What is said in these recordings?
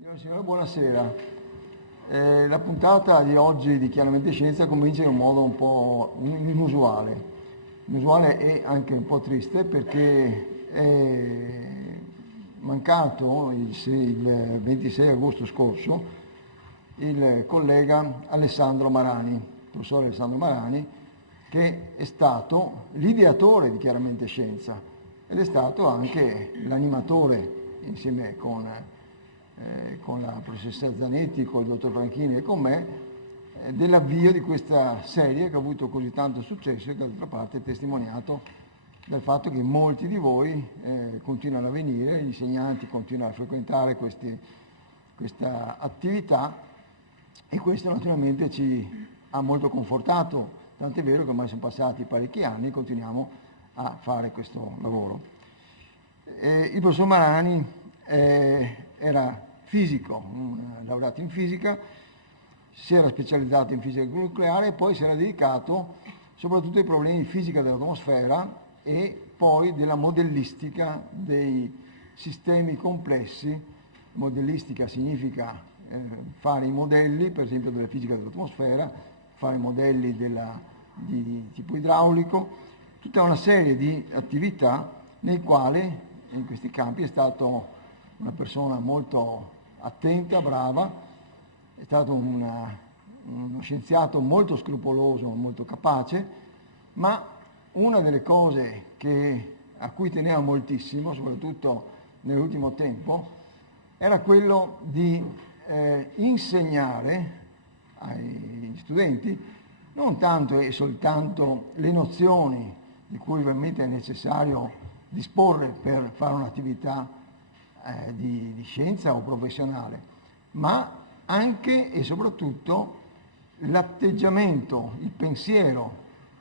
Signore e signori, buonasera. La puntata di oggi di Chiaramente Scienza comincia in un modo un po' inusuale. Inusuale e anche un po' triste perché è mancato il 26 agosto scorso il collega Alessandro Marani, il professore Alessandro Marani, che è stato l'ideatore di Chiaramente Scienza ed è stato anche l'animatore insieme con la professoressa Zanetti, con il dottor Franchini e con me, dell'avvio di questa serie che ha avuto così tanto successo e che d'altra parte è testimoniato dal fatto che molti di voi continuano a venire, gli insegnanti continuano a frequentare questa attività e questo naturalmente ci ha molto confortato, tant'è vero che ormai sono passati parecchi anni e continuiamo a fare questo lavoro. Il professor Marani era fisico, un laureato in fisica, si era specializzato in fisica nucleare e poi si era dedicato soprattutto ai problemi di fisica dell'atmosfera e poi della modellistica dei sistemi complessi. Modellistica significa fare i modelli, per esempio, della fisica dell'atmosfera, fare i modelli di tipo idraulico, tutta una serie di attività nei quali in questi campi è stato una persona molto attenta, brava, è stato uno scienziato molto scrupoloso, molto capace, ma una delle cose a cui teneva moltissimo, soprattutto nell'ultimo tempo, era quello di insegnare agli studenti non tanto e soltanto le nozioni di cui ovviamente è necessario disporre per fare un'attività di scienza o professionale, ma anche e soprattutto l'atteggiamento, il pensiero,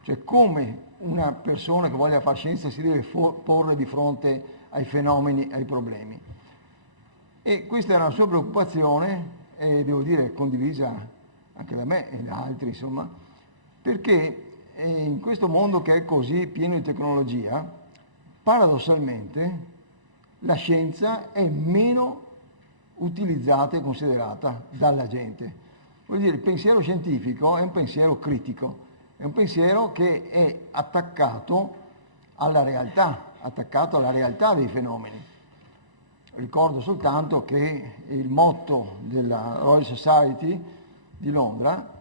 cioè come una persona che voglia fare scienza si deve porre di fronte ai fenomeni, ai problemi. E questa era la sua preoccupazione, e devo dire condivisa anche da me e da altri, insomma, perché in questo mondo che è così pieno di tecnologia, paradossalmente la scienza è meno utilizzata e considerata dalla gente. Vuol dire, il pensiero scientifico è un pensiero critico, è un pensiero che è attaccato alla realtà dei fenomeni. Ricordo soltanto che il motto della Royal Society di Londra,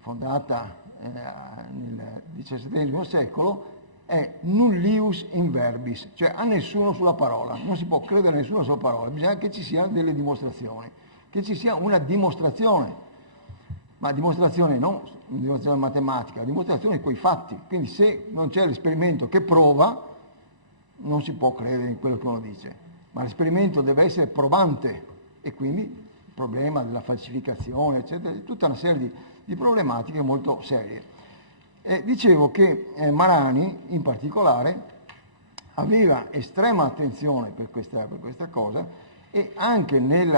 fondata nel XVII secolo, è nullius in verbis, cioè a nessuno sulla parola, non si può credere a nessuno sulla parola, bisogna che ci siano delle dimostrazioni, che ci sia una dimostrazione, ma dimostrazione non una dimostrazione matematica, dimostrazione coi fatti, quindi se non c'è l'esperimento che prova, non si può credere in quello che uno dice. Ma l'esperimento deve essere probante e quindi il problema della falsificazione, eccetera, tutta una serie di problematiche molto serie. Dicevo che Marani in particolare aveva estrema attenzione per questa cosa e anche nel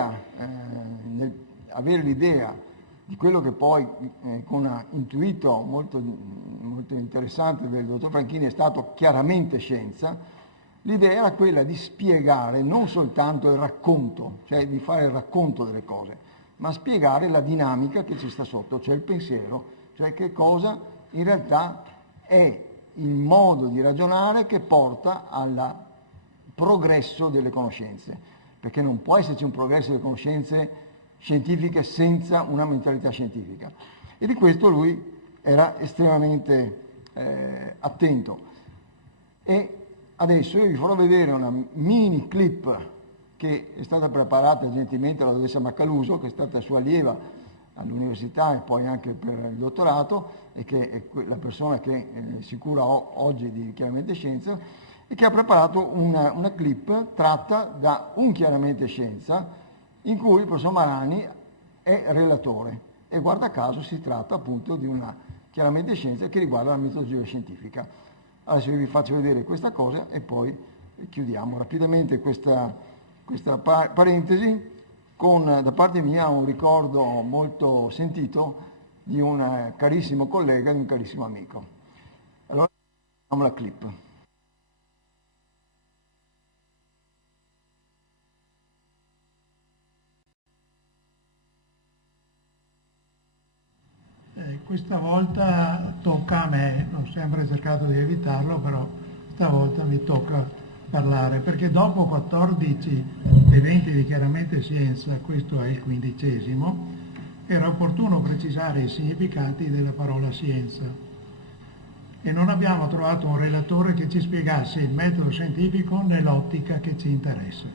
avere l'idea di quello che poi con un intuito molto, molto interessante del dottor Franchini è stato chiaramente scienza. L'idea era quella di spiegare non soltanto il racconto, cioè di fare il racconto delle cose, ma spiegare la dinamica che ci sta sotto, cioè il pensiero, cioè che cosa in realtà è il modo di ragionare che porta al progresso delle conoscenze, perché non può esserci un progresso delle conoscenze scientifiche senza una mentalità scientifica. E di questo lui era estremamente attento. E adesso io vi farò vedere una mini clip che è stata preparata gentilmente dalla dottoressa Maccaluso, che è stata sua allieva all'università e poi anche per il dottorato, e che è la persona che si cura oggi di Chiaramente Scienza, e che ha preparato una clip tratta da un Chiaramente Scienza in cui il professor Marani è relatore. E guarda caso si tratta appunto di una Chiaramente Scienza che riguarda la metodologia scientifica. Adesso vi faccio vedere questa cosa e poi chiudiamo rapidamente questa parentesi con da parte mia un ricordo molto sentito di un carissimo collega, di un carissimo amico. Allora, vediamo la clip. questa volta tocca a me, ho sempre cercato di evitarlo, però stavolta mi tocca parlare, perché dopo 14 eventi di Chiaramente Scienza, questo è il 15°, era opportuno precisare i significati della parola scienza. E non abbiamo trovato un relatore che ci spiegasse il metodo scientifico nell'ottica che ci interessa.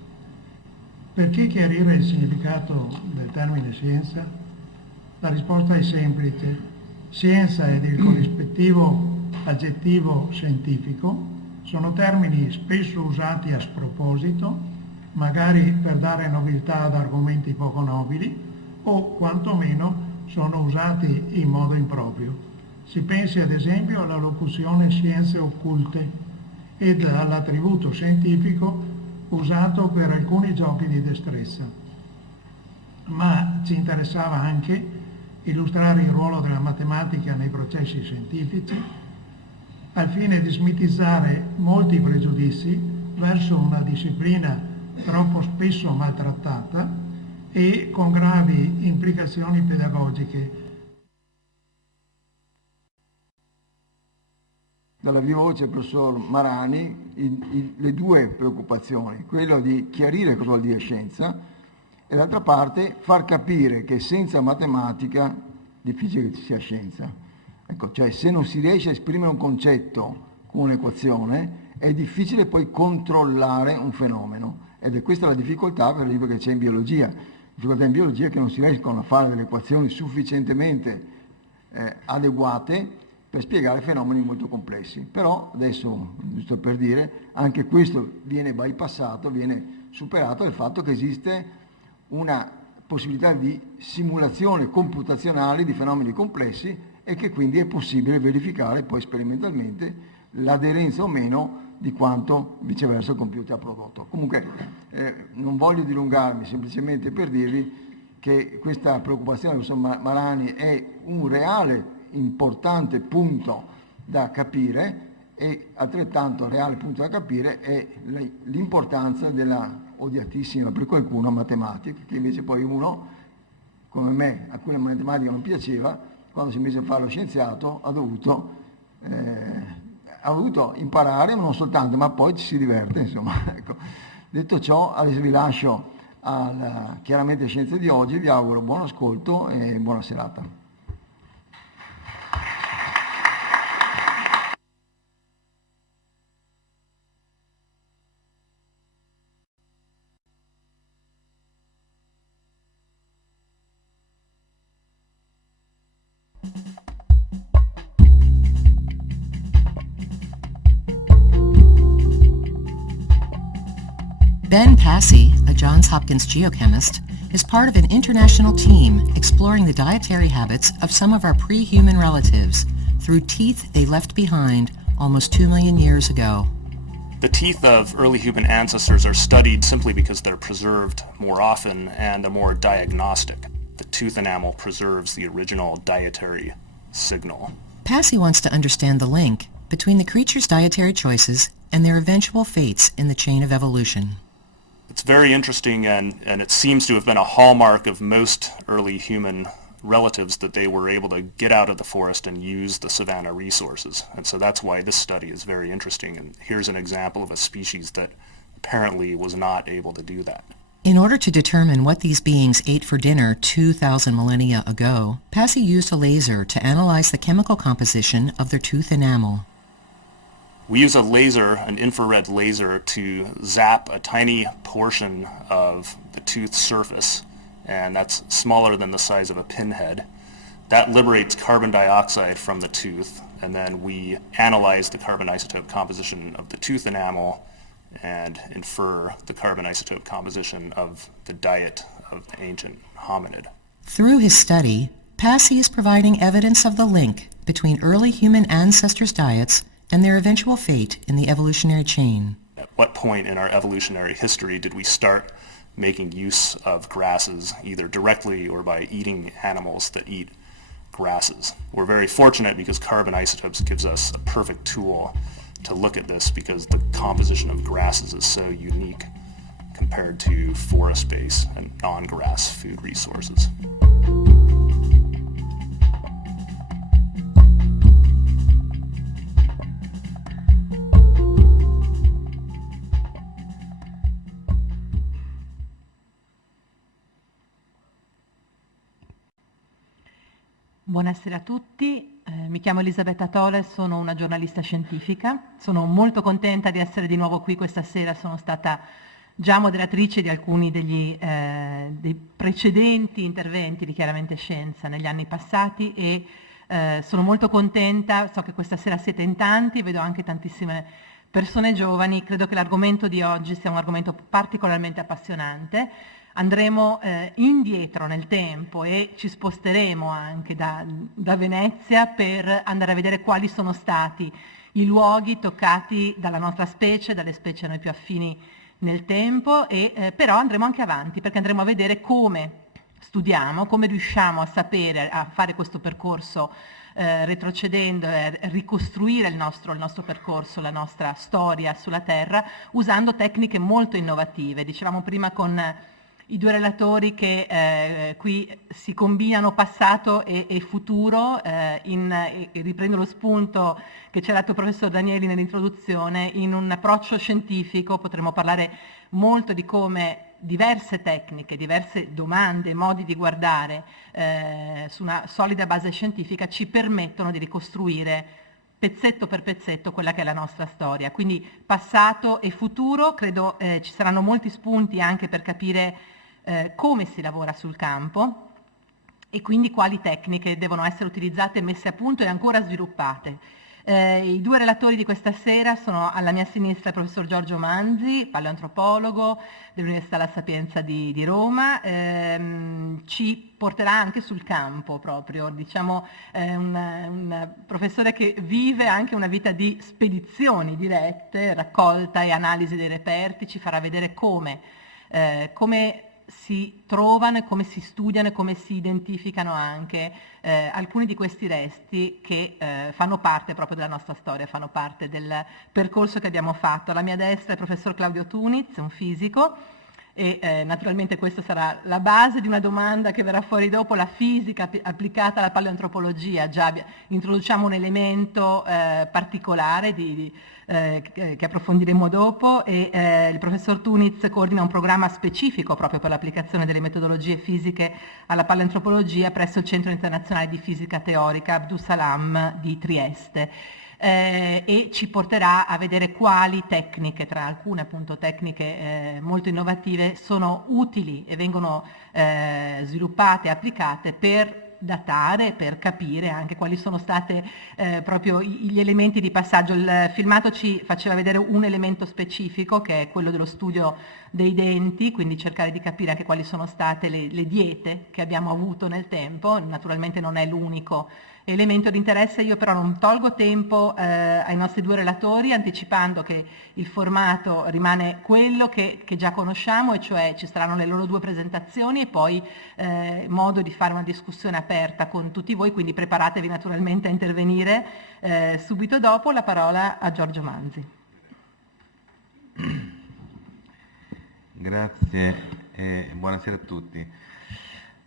Perché chiarire il significato del termine scienza? La risposta è semplice. Scienza ed il corrispettivo aggettivo scientifico sono termini spesso usati a sproposito, magari per dare nobiltà ad argomenti poco nobili, o quantomeno sono usati in modo improprio. Si pensi ad esempio alla locuzione scienze occulte ed all'attributo scientifico usato per alcuni giochi di destrezza. Ma ci interessava anche illustrare il ruolo della matematica nei processi scientifici, al fine di smitizzare molti pregiudizi verso una disciplina troppo spesso maltrattata e con gravi implicazioni pedagogiche. Dalla viva voce del professor Marani le due preoccupazioni, quello di chiarire cosa vuol dire scienza e d'altra parte far capire che senza matematica è difficile che ci sia scienza. Ecco, cioè se non si riesce a esprimere un concetto con un'equazione è difficile poi controllare un fenomeno ed è questa la difficoltà per esempio che c'è in biologia. La difficoltà in biologia è che non si riescono a fare delle equazioni sufficientemente adeguate per spiegare fenomeni molto complessi. Però adesso, giusto per dire, anche questo viene bypassato, viene superato dal fatto che esiste una possibilità di simulazione computazionale di fenomeni complessi e che quindi è possibile verificare poi sperimentalmente l'aderenza o meno di quanto viceversa il computer ha prodotto. Comunque non voglio dilungarmi, semplicemente per dirvi che questa preoccupazione del professor Marani è un reale importante punto da capire e altrettanto reale punto da capire è l'importanza della odiatissima per qualcuno matematica, che invece poi uno, come me, a cui la matematica non piaceva, quando si mise a fare lo scienziato ha dovuto imparare, non soltanto, ma poi ci si diverte, insomma. Ecco. Detto ciò, adesso vi lascio alla Chiaramente Scienza di oggi, vi auguro buon ascolto e buona serata. Ben Passy, a Johns Hopkins geochemist, is part of an international team exploring the dietary habits of some of our pre-human relatives through teeth they left behind almost 2 million years ago. The teeth of early human ancestors are studied simply because they're preserved more often and are more diagnostic. The tooth enamel preserves the original dietary signal. Passy wants to understand the link between the creature's dietary choices and their eventual fates in the chain of evolution. It's very interesting, and it seems to have been a hallmark of most early human relatives that they were able to get out of the forest and use the savanna resources. And so that's why this study is very interesting. And here's an example of a species that apparently was not able to do that. In order to determine what these beings ate for dinner 2,000 millennia ago, Passy used a laser to analyze the chemical composition of their tooth enamel. We use a laser, an infrared laser, to zap a tiny portion of the tooth surface, and that's smaller than the size of a pinhead. That liberates carbon dioxide from the tooth, and then we analyze the carbon isotope composition of the tooth enamel and infer the carbon isotope composition of the diet of the ancient hominid. Through his study, Passy is providing evidence of the link between early human ancestors' diets and their eventual fate in the evolutionary chain. At what point in our evolutionary history did we start making use of grasses, either directly or by eating animals that eat grasses? We're very fortunate because carbon isotopes gives us a perfect tool to look at this, because the composition of grasses is so unique compared to forest-based and non-grass food resources. Buonasera a tutti, mi chiamo Elisabetta Tole, sono una giornalista scientifica, sono molto contenta di essere di nuovo qui questa sera, sono stata già moderatrice di alcuni dei precedenti interventi di Chiaramente Scienza negli anni passati e sono molto contenta, so che questa sera siete in tanti, vedo anche tantissime persone giovani, credo che l'argomento di oggi sia un argomento particolarmente appassionante. Andremo indietro nel tempo e ci sposteremo anche da Venezia per andare a vedere quali sono stati i luoghi toccati dalla nostra specie, dalle specie a noi più affini nel tempo, e però andremo anche avanti perché andremo a vedere come studiamo, come riusciamo a sapere, a fare questo percorso retrocedendo e ricostruire il nostro percorso, la nostra storia sulla Terra, usando tecniche molto innovative. Dicevamo prima con i due relatori che qui si combinano passato e futuro, e riprendo lo spunto che ci ha dato il professor Danieli nell'introduzione, in un approccio scientifico potremmo parlare molto di come diverse tecniche, diverse domande, modi di guardare su una solida base scientifica ci permettono di ricostruire pezzetto per pezzetto quella che è la nostra storia. Quindi passato e futuro, credo ci saranno molti spunti anche per capire come si lavora sul campo e quindi quali tecniche devono essere utilizzate, messe a punto e ancora sviluppate. I due relatori di questa sera sono alla mia sinistra il professor Giorgio Manzi, paleoantropologo dell'Università La Sapienza di Roma, ci porterà anche sul campo proprio, diciamo un professore che vive anche una vita di spedizioni dirette, raccolta e analisi dei reperti, ci farà vedere come si trovano e come si studiano e come si identificano anche alcuni di questi resti che fanno parte proprio della nostra storia, fanno parte del percorso che abbiamo fatto. Alla mia destra è il professor Claudio Tuniz, un fisico, e naturalmente questa sarà la base di una domanda che verrà fuori dopo, la fisica applicata alla paleoantropologia. Già introduciamo un elemento particolare che approfondiremo dopo, e il professor Tuniz coordina un programma specifico proprio per l'applicazione delle metodologie fisiche alla paleoantropologia presso il Centro Internazionale di Fisica Teorica Abdus Salam di Trieste. E ci porterà a vedere quali tecniche, tra alcune appunto tecniche molto innovative, sono utili e vengono sviluppate e applicate per datare, per capire anche quali sono state proprio gli elementi di passaggio. Il filmato ci faceva vedere un elemento specifico che è quello dello studio dei denti, quindi cercare di capire anche quali sono state le diete che abbiamo avuto nel tempo. Naturalmente non è l'unico elemento di interesse, io però non tolgo tempo ai nostri due relatori, anticipando che il formato rimane quello che già conosciamo, e cioè ci saranno le loro due presentazioni e poi modo di fare una discussione aperta con tutti voi, quindi preparatevi naturalmente a intervenire subito dopo. La parola a Giorgio Manzi. Grazie e buonasera a tutti.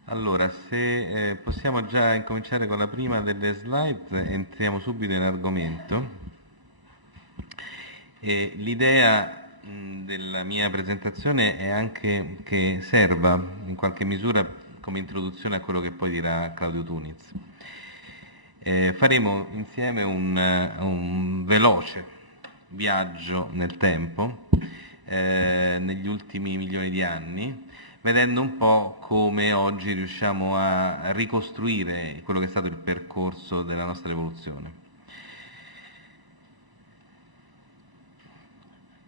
Allora, se possiamo già incominciare con la prima delle slide, entriamo subito in argomento. L'idea della mia presentazione è anche che serva in qualche misura come introduzione a quello che poi dirà Claudio Tuniz. Faremo insieme un veloce viaggio nel tempo, negli ultimi milioni di anni, vedendo un po' come oggi riusciamo a ricostruire quello che è stato il percorso della nostra evoluzione.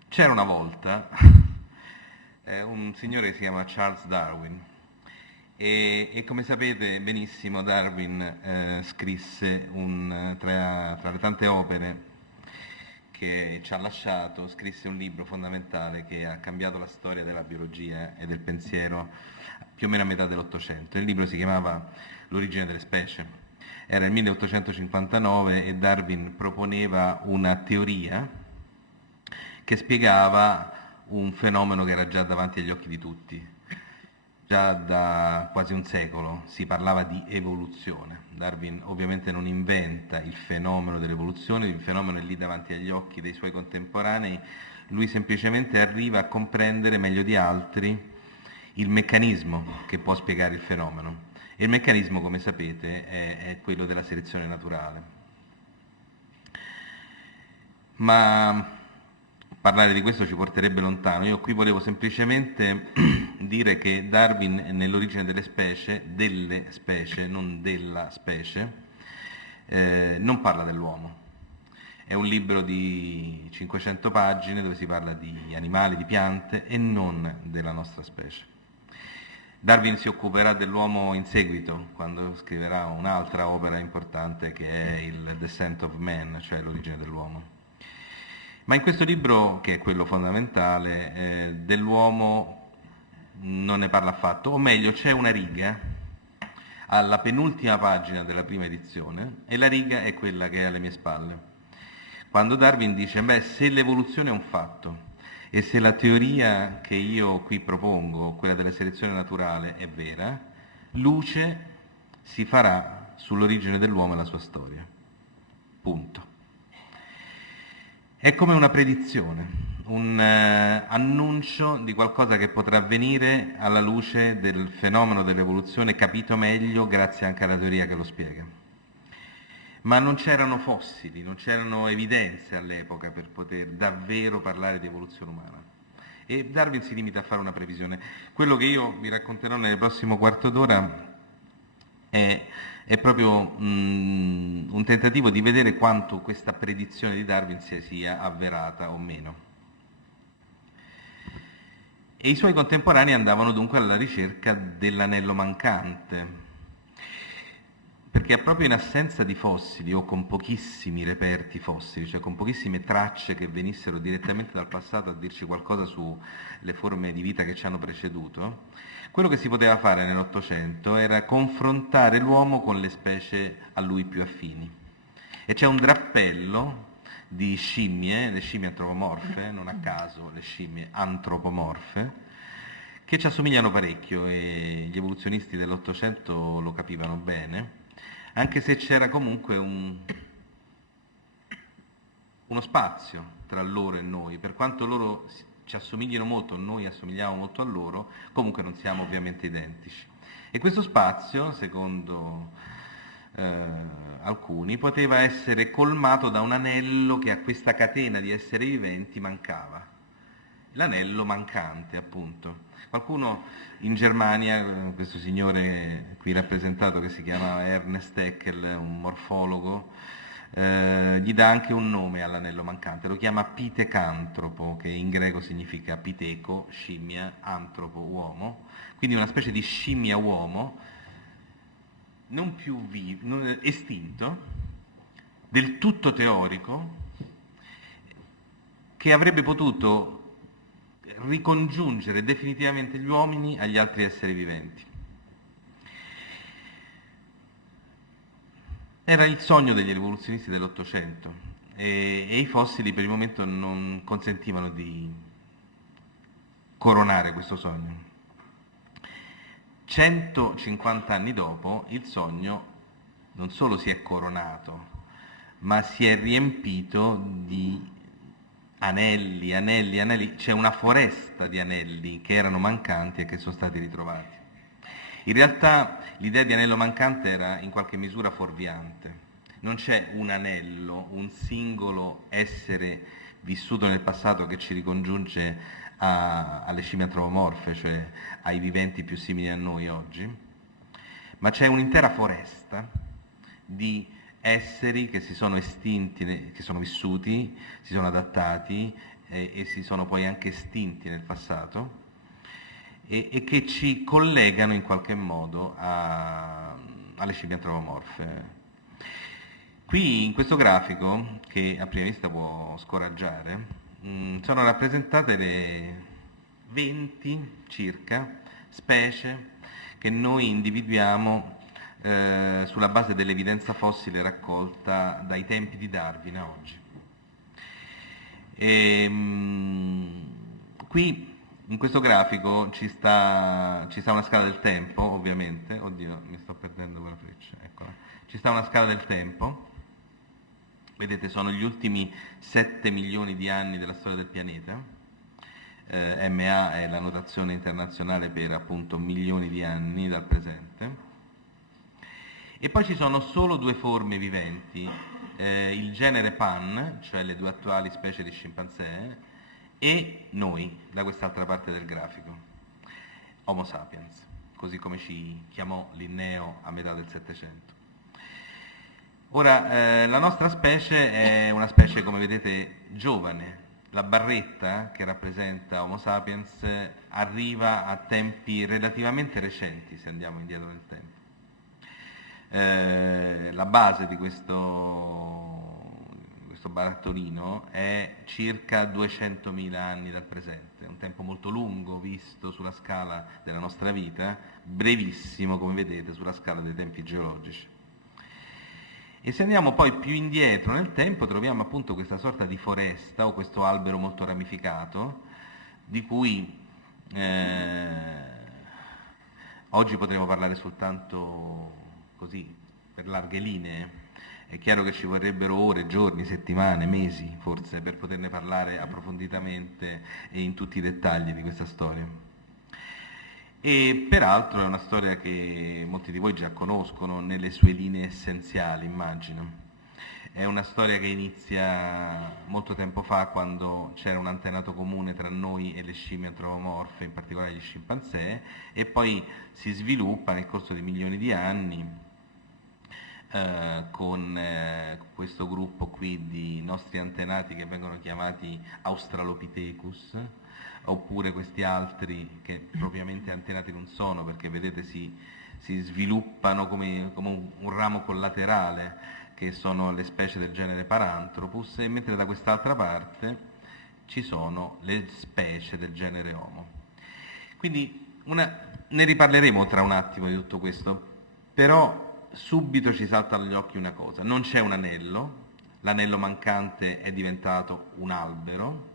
C'era una volta un signore che si chiama Charles Darwin e come sapete benissimo Darwin scrisse tra le tante opere che ci ha lasciato, scrisse un libro fondamentale che ha cambiato la storia della biologia e del pensiero più o meno a metà dell'Ottocento. Il libro si chiamava L'origine delle specie. Era il 1859 e Darwin proponeva una teoria che spiegava un fenomeno che era già davanti agli occhi di tutti. Già da quasi un secolo si parlava di evoluzione. Darwin ovviamente non inventa il fenomeno dell'evoluzione, il fenomeno è lì davanti agli occhi dei suoi contemporanei, lui semplicemente arriva a comprendere meglio di altri il meccanismo che può spiegare il fenomeno E il meccanismo, come sapete, è quello della selezione naturale. Ma parlare di questo ci porterebbe lontano. Io qui volevo semplicemente dire che Darwin, nell'origine delle specie, non della specie, non parla dell'uomo. È un libro di 500 pagine dove si parla di animali, di piante e non della nostra specie. Darwin si occuperà dell'uomo in seguito, quando scriverà un'altra opera importante che è il Descent of Man, cioè l'origine dell'uomo. Ma in questo libro, che è quello fondamentale, dell'uomo non ne parla affatto, o meglio c'è una riga alla penultima pagina della prima edizione e la riga è quella che è alle mie spalle. Quando Darwin dice, se l'evoluzione è un fatto e se la teoria che io qui propongo, quella della selezione naturale, è vera, luce si farà sull'origine dell'uomo e la sua storia. Punto. È come una predizione, un annuncio di qualcosa che potrà avvenire alla luce del fenomeno dell'evoluzione capito meglio grazie anche alla teoria che lo spiega. Ma non c'erano fossili, non c'erano evidenze all'epoca per poter davvero parlare di evoluzione umana. E Darwin si limita a fare una previsione. Quello che io vi racconterò nel prossimo quarto d'ora è proprio un tentativo di vedere quanto questa predizione di Darwin sia avverata o meno. E i suoi contemporanei andavano dunque alla ricerca dell'anello mancante, perché proprio in assenza di fossili o con pochissimi reperti fossili, cioè con pochissime tracce che venissero direttamente dal passato a dirci qualcosa sulle forme di vita che ci hanno preceduto, quello che si poteva fare nell'Ottocento era confrontare l'uomo con le specie a lui più affini. E c'è un drappello di scimmie, le scimmie antropomorfe, non a caso le scimmie antropomorfe, che ci assomigliano parecchio e gli evoluzionisti dell'Ottocento lo capivano bene, anche se c'era comunque uno spazio tra loro e noi, per quanto loro ci assomigliano molto, noi assomigliamo molto a loro, comunque non siamo ovviamente identici. E questo spazio, secondo alcuni, poteva essere colmato da un anello che a questa catena di esseri viventi mancava. L'anello mancante, appunto. Qualcuno in Germania, questo signore qui rappresentato che si chiamava Ernest Haeckel, un morfologo, gli dà anche un nome all'anello mancante, lo chiama pitecantropo, che in greco significa piteco, scimmia, antropo, uomo, quindi una specie di scimmia uomo, non più estinto, del tutto teorico, che avrebbe potuto ricongiungere definitivamente gli uomini agli altri esseri viventi. Era il sogno degli evoluzionisti dell'Ottocento e i fossili per il momento non consentivano di coronare questo sogno. 150 anni dopo il sogno non solo si è coronato, ma si è riempito di anelli, anelli, anelli, c'è una foresta di anelli che erano mancanti e che sono stati ritrovati. In realtà l'idea di anello mancante era in qualche misura fuorviante. Non c'è un anello, un singolo essere vissuto nel passato che ci ricongiunge alle scimmie antropomorfe, cioè ai viventi più simili a noi oggi, ma c'è un'intera foresta di esseri che si sono estinti, che sono vissuti, si sono adattati e si sono poi anche estinti nel passato e che ci collegano in qualche modo alle scimmie antropomorfe. Qui in questo grafico, che a prima vista può scoraggiare, sono rappresentate le 20 circa specie che noi individuiamo sulla base dell'evidenza fossile raccolta dai tempi di Darwin a oggi. Qui in questo grafico ci sta una scala del tempo, ovviamente. Oddio, mi sto perdendo quella freccia, eccola. Ci sta una scala del tempo. Vedete, sono gli ultimi 7 milioni di anni della storia del pianeta. MA è la notazione internazionale per appunto milioni di anni dal presente. E poi ci sono solo 2 forme viventi, il genere Pan, cioè le 2 attuali specie di scimpanzé, e noi, da quest'altra parte del grafico, Homo sapiens, così come ci chiamò Linneo a metà del Settecento. Ora, la nostra specie è una specie, come vedete, giovane. La barretta, che rappresenta Homo sapiens, arriva a tempi relativamente recenti, se andiamo indietro nel tempo. La base di questo barattolino è circa 200.000 anni dal presente, è un tempo molto lungo visto sulla scala della nostra vita, brevissimo, come vedete, sulla scala dei tempi geologici. E se andiamo poi più indietro nel tempo troviamo appunto questa sorta di foresta o questo albero molto ramificato, di cui oggi potremo parlare soltanto così, per larghe linee. È chiaro che ci vorrebbero ore, giorni, settimane, mesi forse per poterne parlare approfonditamente e in tutti i dettagli di questa storia. E peraltro è una storia che molti di voi già conoscono nelle sue linee essenziali, immagino. È una storia che inizia molto tempo fa, quando c'era un antenato comune tra noi e le scimmie antropomorfe, in particolare gli scimpanzé, e poi si sviluppa nel corso di milioni di anni con questo gruppo qui di nostri antenati che vengono chiamati Australopithecus, oppure questi altri che propriamente antenati non sono, perché vedete si sviluppano come un ramo collaterale, che sono le specie del genere Paranthropus, e mentre da quest'altra parte ci sono le specie del genere Homo. Quindi ne riparleremo tra un attimo di tutto questo, però subito ci salta agli occhi una cosa: non c'è un anello, l'anello mancante è diventato un albero,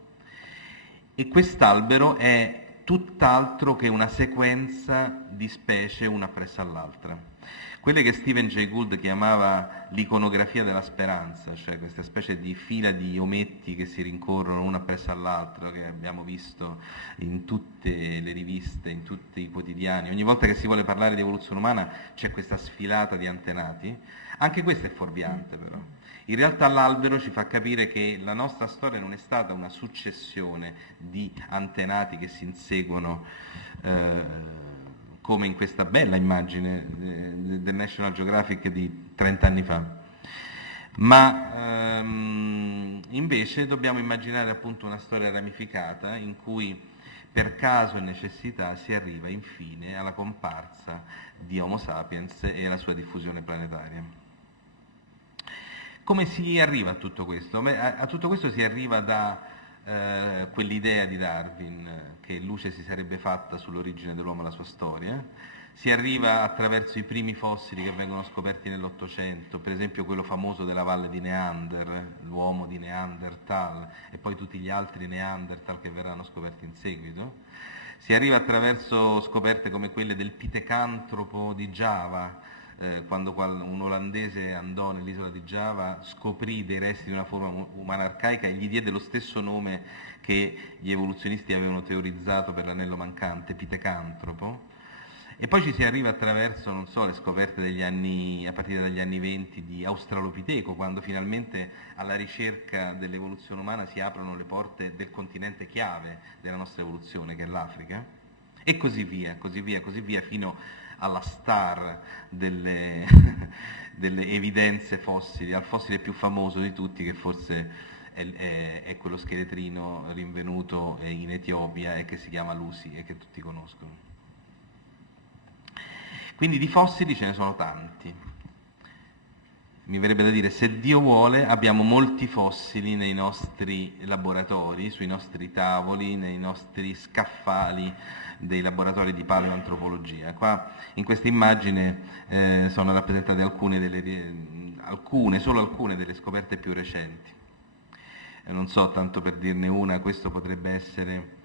e quest'albero è tutt'altro che una sequenza di specie una appresso all'altra. Quelle che Stephen Jay Gould chiamava l'iconografia della speranza, cioè questa specie di fila di ometti che si rincorrono una appresso all'altra, che abbiamo visto in tutte le riviste, in tutti i quotidiani. Ogni volta che si vuole parlare di evoluzione umana c'è questa sfilata di antenati. Anche questo è fuorviante, però. In realtà l'albero ci fa capire che la nostra storia non è stata una successione di antenati che si inseguono come in questa bella immagine del National Geographic di 30 anni fa, ma invece dobbiamo immaginare appunto una storia ramificata in cui per caso e necessità si arriva infine alla comparsa di Homo sapiens e alla sua diffusione planetaria. Come si arriva a tutto questo? Beh, a tutto questo si arriva da quell'idea di Darwin che luce si sarebbe fatta sull'origine dell'uomo e la sua storia. Si arriva attraverso i primi fossili che vengono scoperti nell'Ottocento, per esempio quello famoso della valle di Neander, l'uomo di Neanderthal, e poi tutti gli altri Neanderthal che verranno scoperti in seguito. Si arriva attraverso scoperte come quelle del pitecantropo di Giava, quando un olandese andò nell'isola di Giava, scoprì dei resti di una forma umana arcaica e gli diede lo stesso nome che gli evoluzionisti avevano teorizzato per l'anello mancante, pitecantropo. E poi ci si arriva attraverso, non so, le scoperte a partire dagli anni 20 di Australopiteco, quando finalmente alla ricerca dell'evoluzione umana si aprono le porte del continente chiave della nostra evoluzione, che è l'Africa, e così via, fino alla star delle evidenze fossili, al fossile più famoso di tutti, che forse è quello scheletrino rinvenuto in Etiopia e che si chiama Lucy e che tutti conoscono. Quindi di fossili ce ne sono tanti. Mi verrebbe da dire, se Dio vuole, abbiamo molti fossili nei nostri laboratori, sui nostri tavoli, nei nostri scaffali dei laboratori di paleoantropologia. Qua in questa immagine sono rappresentate solo alcune delle scoperte più recenti. Non so, tanto per dirne una, questo potrebbe essere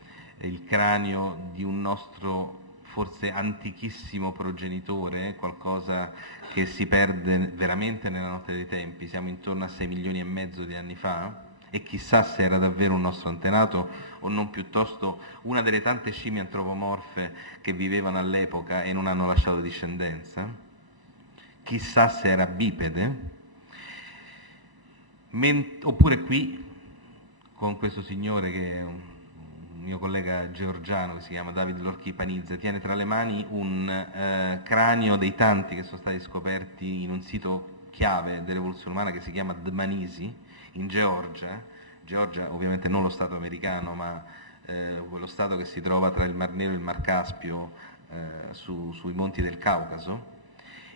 il cranio di un nostro forse antichissimo progenitore, qualcosa che si perde veramente nella notte dei tempi. Siamo intorno a 6 milioni e mezzo di anni fa, e chissà se era davvero un nostro antenato o non piuttosto una delle tante scimmie antropomorfe che vivevano all'epoca e non hanno lasciato discendenza. chissà se era bipede, oppure qui con questo signore che è un mio collega georgiano che si chiama David Lorchi Panizza, tiene tra le mani un cranio dei tanti che sono stati scoperti in un sito chiave dell'evoluzione umana che si chiama Dmanisi in Georgia. Georgia ovviamente non lo stato americano, ma quello stato che si trova tra il Mar Nero e il Mar Caspio, sui monti del Caucaso,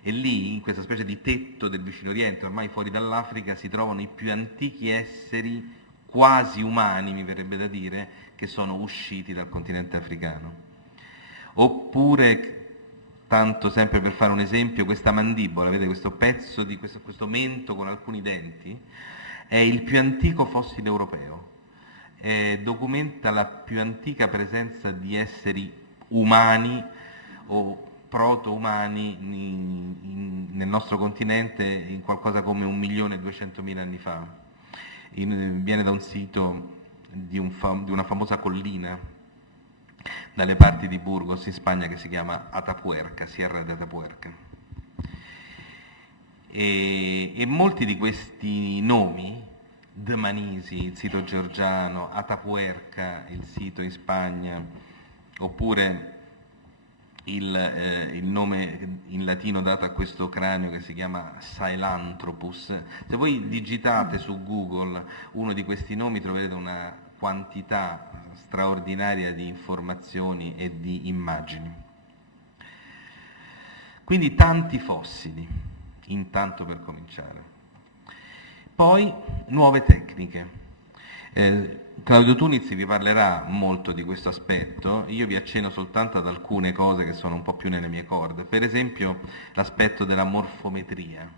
e lì in questa specie di tetto del vicino Oriente, ormai fuori dall'Africa, si trovano i più antichi esseri quasi umani, mi verrebbe da dire, che sono usciti dal continente africano. Oppure, tanto sempre per fare un esempio, questa mandibola, vedete questo pezzo di questo mento con alcuni denti, è il più antico fossile europeo, documenta la più antica presenza di esseri umani o proto-umani nel nostro continente in qualcosa come 1.200.000 anni fa. Viene da un sito di una famosa collina dalle parti di Burgos in Spagna che si chiama Atapuerca, Sierra de Atapuerca. E molti di questi nomi, Dmanisi, il sito georgiano, Atapuerca, il sito in Spagna, oppure il nome in latino dato a questo cranio che si chiama Sahelanthropus. Se voi digitate su Google uno di questi nomi troverete una quantità straordinaria di informazioni e di immagini. Quindi tanti fossili, intanto per cominciare. Poi nuove tecniche. Claudio Tuniz vi parlerà molto di questo aspetto, io vi accenno soltanto ad alcune cose che sono un po' più nelle mie corde, per esempio l'aspetto della morfometria.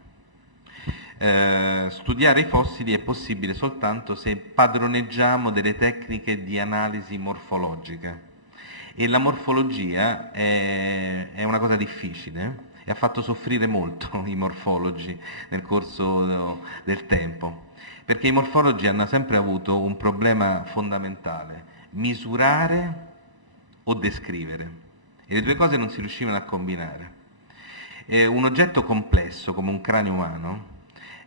Studiare i fossili è possibile soltanto se padroneggiamo delle tecniche di analisi morfologica, e la morfologia è una cosa difficile e ha fatto soffrire molto i morfologi nel corso del tempo. Perché i morfologi hanno sempre avuto un problema fondamentale: misurare o descrivere. E le due cose non si riuscivano a combinare. Un oggetto complesso come un cranio umano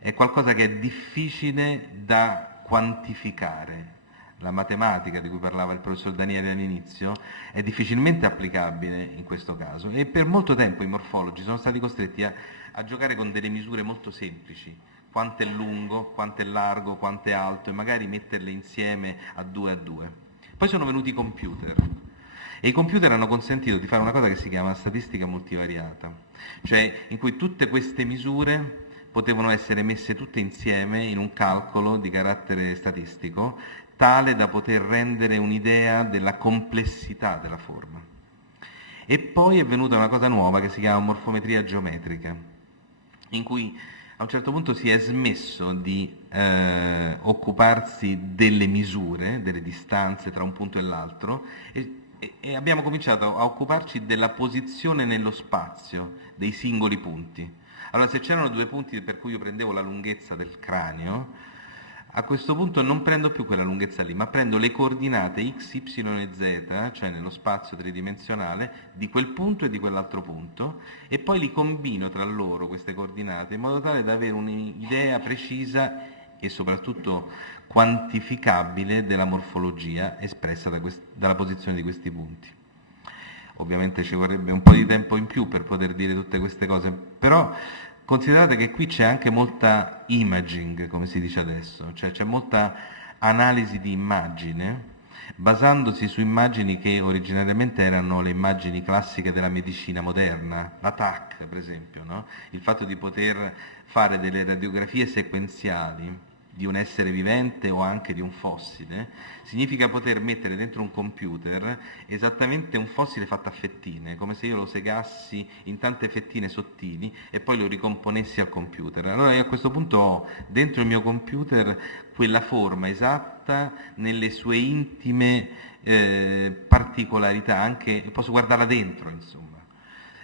è qualcosa che è difficile da quantificare. La matematica di cui parlava il professor Daniele all'inizio è difficilmente applicabile in questo caso, e per molto tempo i morfologi sono stati costretti a giocare con delle misure molto semplici: quanto è lungo, quanto è largo, quanto è alto, e magari metterle insieme a 2 a 2. Poi sono venuti i computer, e i computer hanno consentito di fare una cosa che si chiama statistica multivariata, cioè in cui tutte queste misure potevano essere messe tutte insieme in un calcolo di carattere statistico, tale da poter rendere un'idea della complessità della forma. E poi è venuta una cosa nuova che si chiama morfometria geometrica, in cui a un certo punto si è smesso di occuparsi delle misure, delle distanze tra un punto e l'altro, e abbiamo cominciato a occuparci della posizione nello spazio dei singoli punti. Allora, se c'erano due punti per cui io prendevo la lunghezza del cranio, a questo punto non prendo più quella lunghezza lì, ma prendo le coordinate x, y e z, cioè nello spazio tridimensionale, di quel punto e di quell'altro punto, e poi li combino tra loro, queste coordinate, in modo tale da avere un'idea precisa e soprattutto quantificabile della morfologia espressa dalla posizione di questi punti. Ovviamente ci vorrebbe un po' di tempo in più per poter dire tutte queste cose, però considerate che qui c'è anche molta imaging, come si dice adesso, cioè c'è molta analisi di immagine, basandosi su immagini che originariamente erano le immagini classiche della medicina moderna, la TAC per esempio, no? Il fatto di poter fare delle radiografie sequenziali di un essere vivente o anche di un fossile, significa poter mettere dentro un computer esattamente un fossile fatto a fettine, come se io lo segassi in tante fettine sottili e poi lo ricomponessi al computer. Allora io a questo punto ho dentro il mio computer quella forma esatta nelle sue intime particolarità, anche posso guardarla dentro, insomma,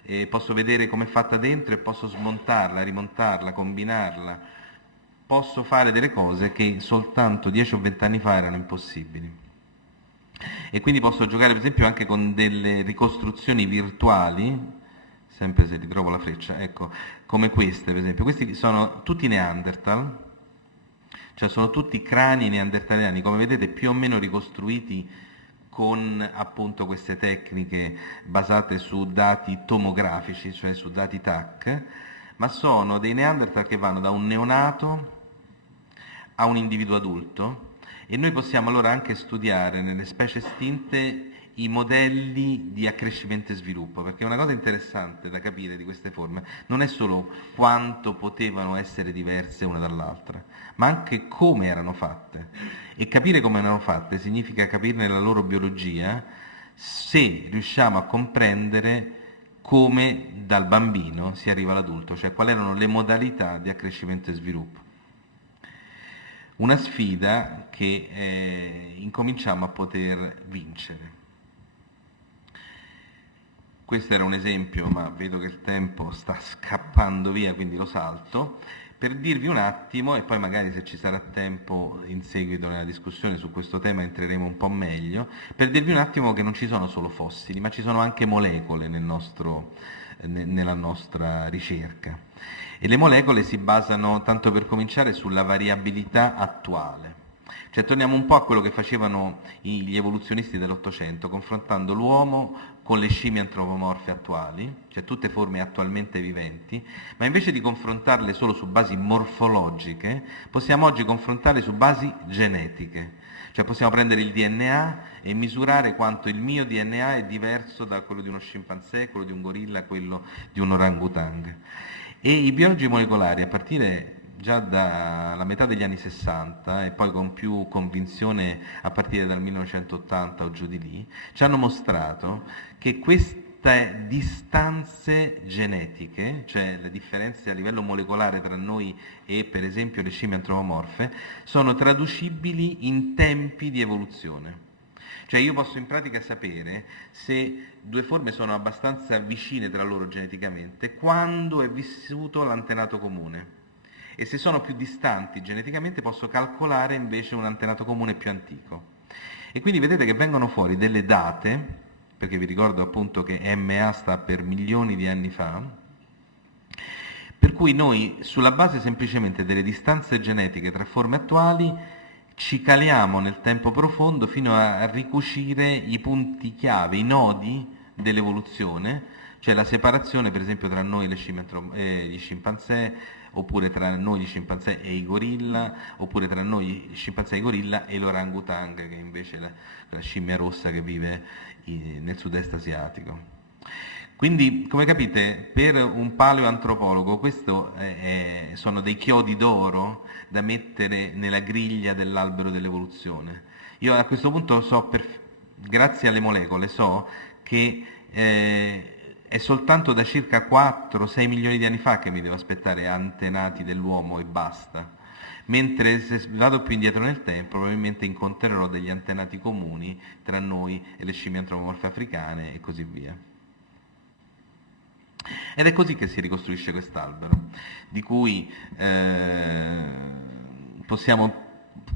e posso vedere com'è fatta dentro e posso smontarla, rimontarla, combinarla. Posso fare delle cose che soltanto 10 o 20 anni fa erano impossibili. E quindi posso giocare per esempio anche con delle ricostruzioni virtuali, sempre se ritrovo la freccia, ecco, come queste per esempio. Questi sono tutti Neanderthal, cioè sono tutti crani neandertaliani, come vedete più o meno ricostruiti con appunto queste tecniche basate su dati tomografici, cioè su dati TAC, ma sono dei Neanderthal che vanno da un neonato a un individuo adulto, e noi possiamo allora anche studiare nelle specie estinte i modelli di accrescimento e sviluppo, perché una cosa interessante da capire di queste forme non è solo quanto potevano essere diverse una dall'altra, ma anche come erano fatte. E capire come erano fatte significa capirne la loro biologia, se riusciamo a comprendere come dal bambino si arriva all'adulto, cioè quali erano le modalità di accrescimento e sviluppo. Una sfida che incominciamo a poter vincere. Questo era un esempio, ma vedo che il tempo sta scappando via, quindi lo salto, per dirvi un attimo, e poi magari se ci sarà tempo in seguito nella discussione su questo tema entreremo un po' meglio, per dirvi un attimo che non ci sono solo fossili, ma ci sono anche molecole nella nostra ricerca. E le molecole si basano, tanto per cominciare, sulla variabilità attuale. Cioè torniamo un po' a quello che facevano gli evoluzionisti dell'Ottocento, confrontando l'uomo con le scimmie antropomorfe attuali, cioè tutte forme attualmente viventi, ma invece di confrontarle solo su basi morfologiche, possiamo oggi confrontarle su basi genetiche. Cioè possiamo prendere il DNA e misurare quanto il mio DNA è diverso da quello di uno scimpanzé, quello di un gorilla, quello di un orangutang. E i biologi molecolari, a partire già dalla metà degli anni 60 e poi con più convinzione a partire dal 1980 o giù di lì, ci hanno mostrato che queste distanze genetiche, cioè le differenze a livello molecolare tra noi e per esempio le scimmie antropomorfe, sono traducibili in tempi di evoluzione. Cioè io posso in pratica sapere se due forme sono abbastanza vicine tra loro geneticamente quando è vissuto l'antenato comune. E se sono più distanti geneticamente posso calcolare invece un antenato comune più antico. E quindi vedete che vengono fuori delle date, perché vi ricordo appunto che MA sta per milioni di anni fa, per cui noi sulla base semplicemente delle distanze genetiche tra forme attuali ci caliamo nel tempo profondo fino a ricucire i punti chiave, i nodi dell'evoluzione, cioè la separazione per esempio tra noi e gli scimpanzé, oppure tra noi gli scimpanzé e i gorilla, oppure tra noi gli scimpanzé e i gorilla e l'orangutang, che è invece la scimmia rossa che vive nel sud-est asiatico. Quindi, come capite, per un paleoantropologo questo sono dei chiodi d'oro da mettere nella griglia dell'albero dell'evoluzione. Io a questo punto grazie alle molecole so che è soltanto da circa 4-6 milioni di anni fa che mi devo aspettare antenati dell'uomo e basta, mentre se vado più indietro nel tempo probabilmente incontrerò degli antenati comuni tra noi e le scimmie antropomorfe africane e così via. Ed è così che si ricostruisce quest'albero, di cui possiamo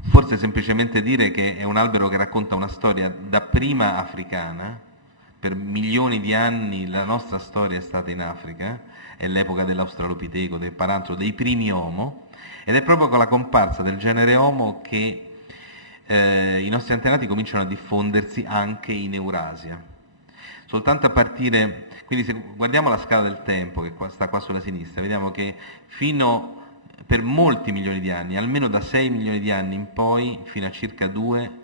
forse semplicemente dire che è un albero che racconta una storia dapprima africana. Per milioni di anni la nostra storia è stata in Africa, è l'epoca dell'Australopiteco, del Paranthro, dei primi Homo, ed è proprio con la comparsa del genere Homo che i nostri antenati cominciano a diffondersi anche in Eurasia. Soltanto a partire, quindi se guardiamo la scala del tempo che sta qua sulla sinistra, vediamo che per molti milioni di anni, almeno da 6 milioni di anni in poi, fino a circa 2,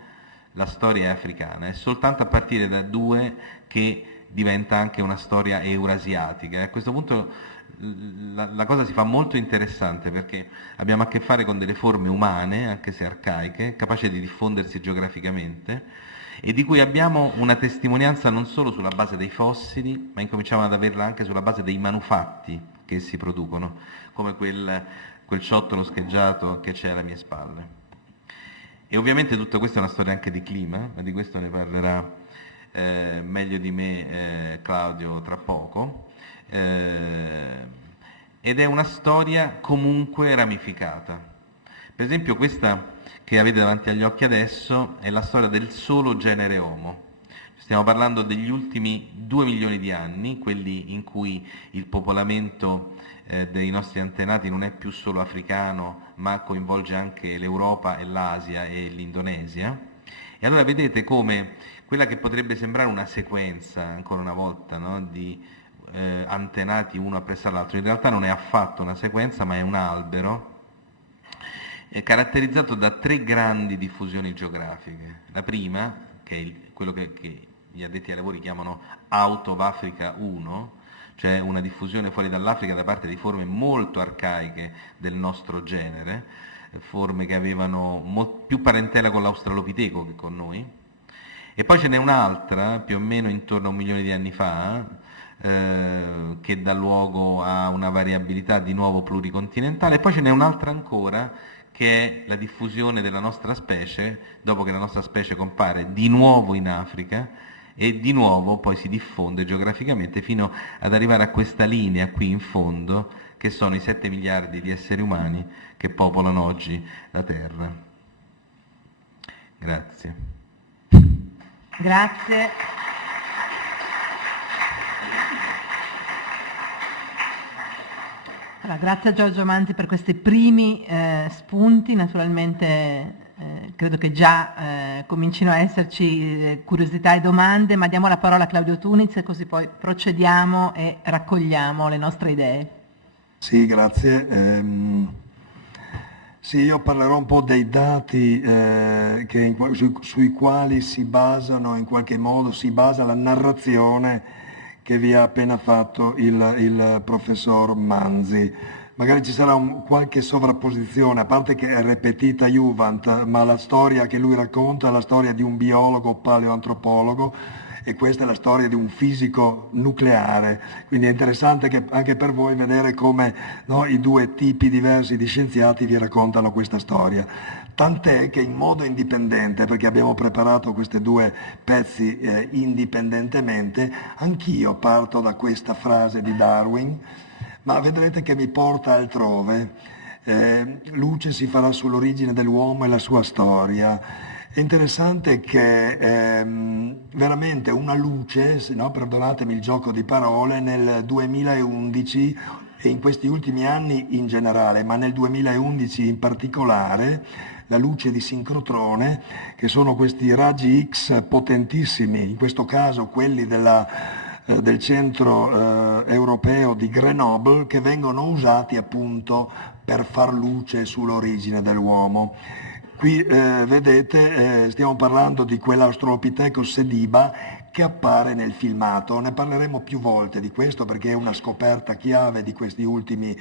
la storia è africana. È soltanto a partire da 2 che diventa anche una storia eurasiatica. E a questo punto la cosa si fa molto interessante perché abbiamo a che fare con delle forme umane, anche se arcaiche, capaci di diffondersi geograficamente e di cui abbiamo una testimonianza non solo sulla base dei fossili, ma incominciamo ad averla anche sulla base dei manufatti che essi producono, come quel ciottolo scheggiato che c'è alle mie spalle. E ovviamente tutto questo è una storia anche di clima, ma di questo ne parlerà meglio di me Claudio tra poco, ed è una storia comunque ramificata. Per esempio questa che avete davanti agli occhi adesso è la storia del solo genere Homo, Stiamo parlando degli ultimi 2 milioni di anni, quelli in cui il popolamento dei nostri antenati non è più solo africano, ma coinvolge anche l'Europa e l'Asia e l'Indonesia. E allora vedete come quella che potrebbe sembrare una sequenza, ancora una volta, no, di antenati uno appresso all'altro, in realtà non è affatto una sequenza, ma è un albero caratterizzato da 3 grandi diffusioni geografiche. La prima, che è quello che gli addetti ai lavori chiamano Out of Africa 1, cioè una diffusione fuori dall'Africa da parte di forme molto arcaiche del nostro genere, forme che avevano più parentela con l'Australopiteco che con noi. E poi ce n'è un'altra, più o meno intorno a 1 milione di anni fa, che dà luogo a una variabilità di nuovo pluricontinentale, e poi ce n'è un'altra ancora, che è la diffusione della nostra specie, dopo che la nostra specie compare di nuovo in Africa, e di nuovo poi si diffonde geograficamente fino ad arrivare a questa linea qui in fondo, che sono i 7 miliardi di esseri umani che popolano oggi la Terra. Grazie. Grazie. Allora, grazie a Giorgio Manzi per questi primi spunti. Naturalmente credo che già comincino a esserci curiosità e domande, ma diamo la parola a Claudio Tuniz e così poi procediamo e raccogliamo le nostre idee. Sì, grazie. Sì, io parlerò un po' dei dati sui quali si basano, in qualche modo si basa la narrazione che vi ha appena fatto il professor Manzi. Magari ci sarà qualche sovrapposizione, a parte che è repetita Juvent, ma la storia che lui racconta è la storia di un biologo paleoantropologo, e questa è la storia di un fisico nucleare, quindi è interessante anche per voi vedere come, no, i 2 tipi diversi di scienziati vi raccontano questa storia. Tant'è che in modo indipendente, perché abbiamo preparato questi 2 pezzi indipendentemente, anch'io parto da questa frase di Darwin, ma vedrete che mi porta altrove. Luce si farà sull'origine dell'uomo e la sua storia. È interessante che veramente una luce, no, perdonatemi il gioco di parole, nel 2011 e in questi ultimi anni in generale, ma nel 2011 in particolare, la luce di sincrotrone, che sono questi raggi X potentissimi, in questo caso quelli del centro europeo di Grenoble, che vengono usati appunto per far luce sull'origine dell'uomo. Qui vedete, stiamo parlando di quell'Australopithecus sediba che appare nel filmato. Ne parleremo più volte di questo perché è una scoperta chiave di questi ultimi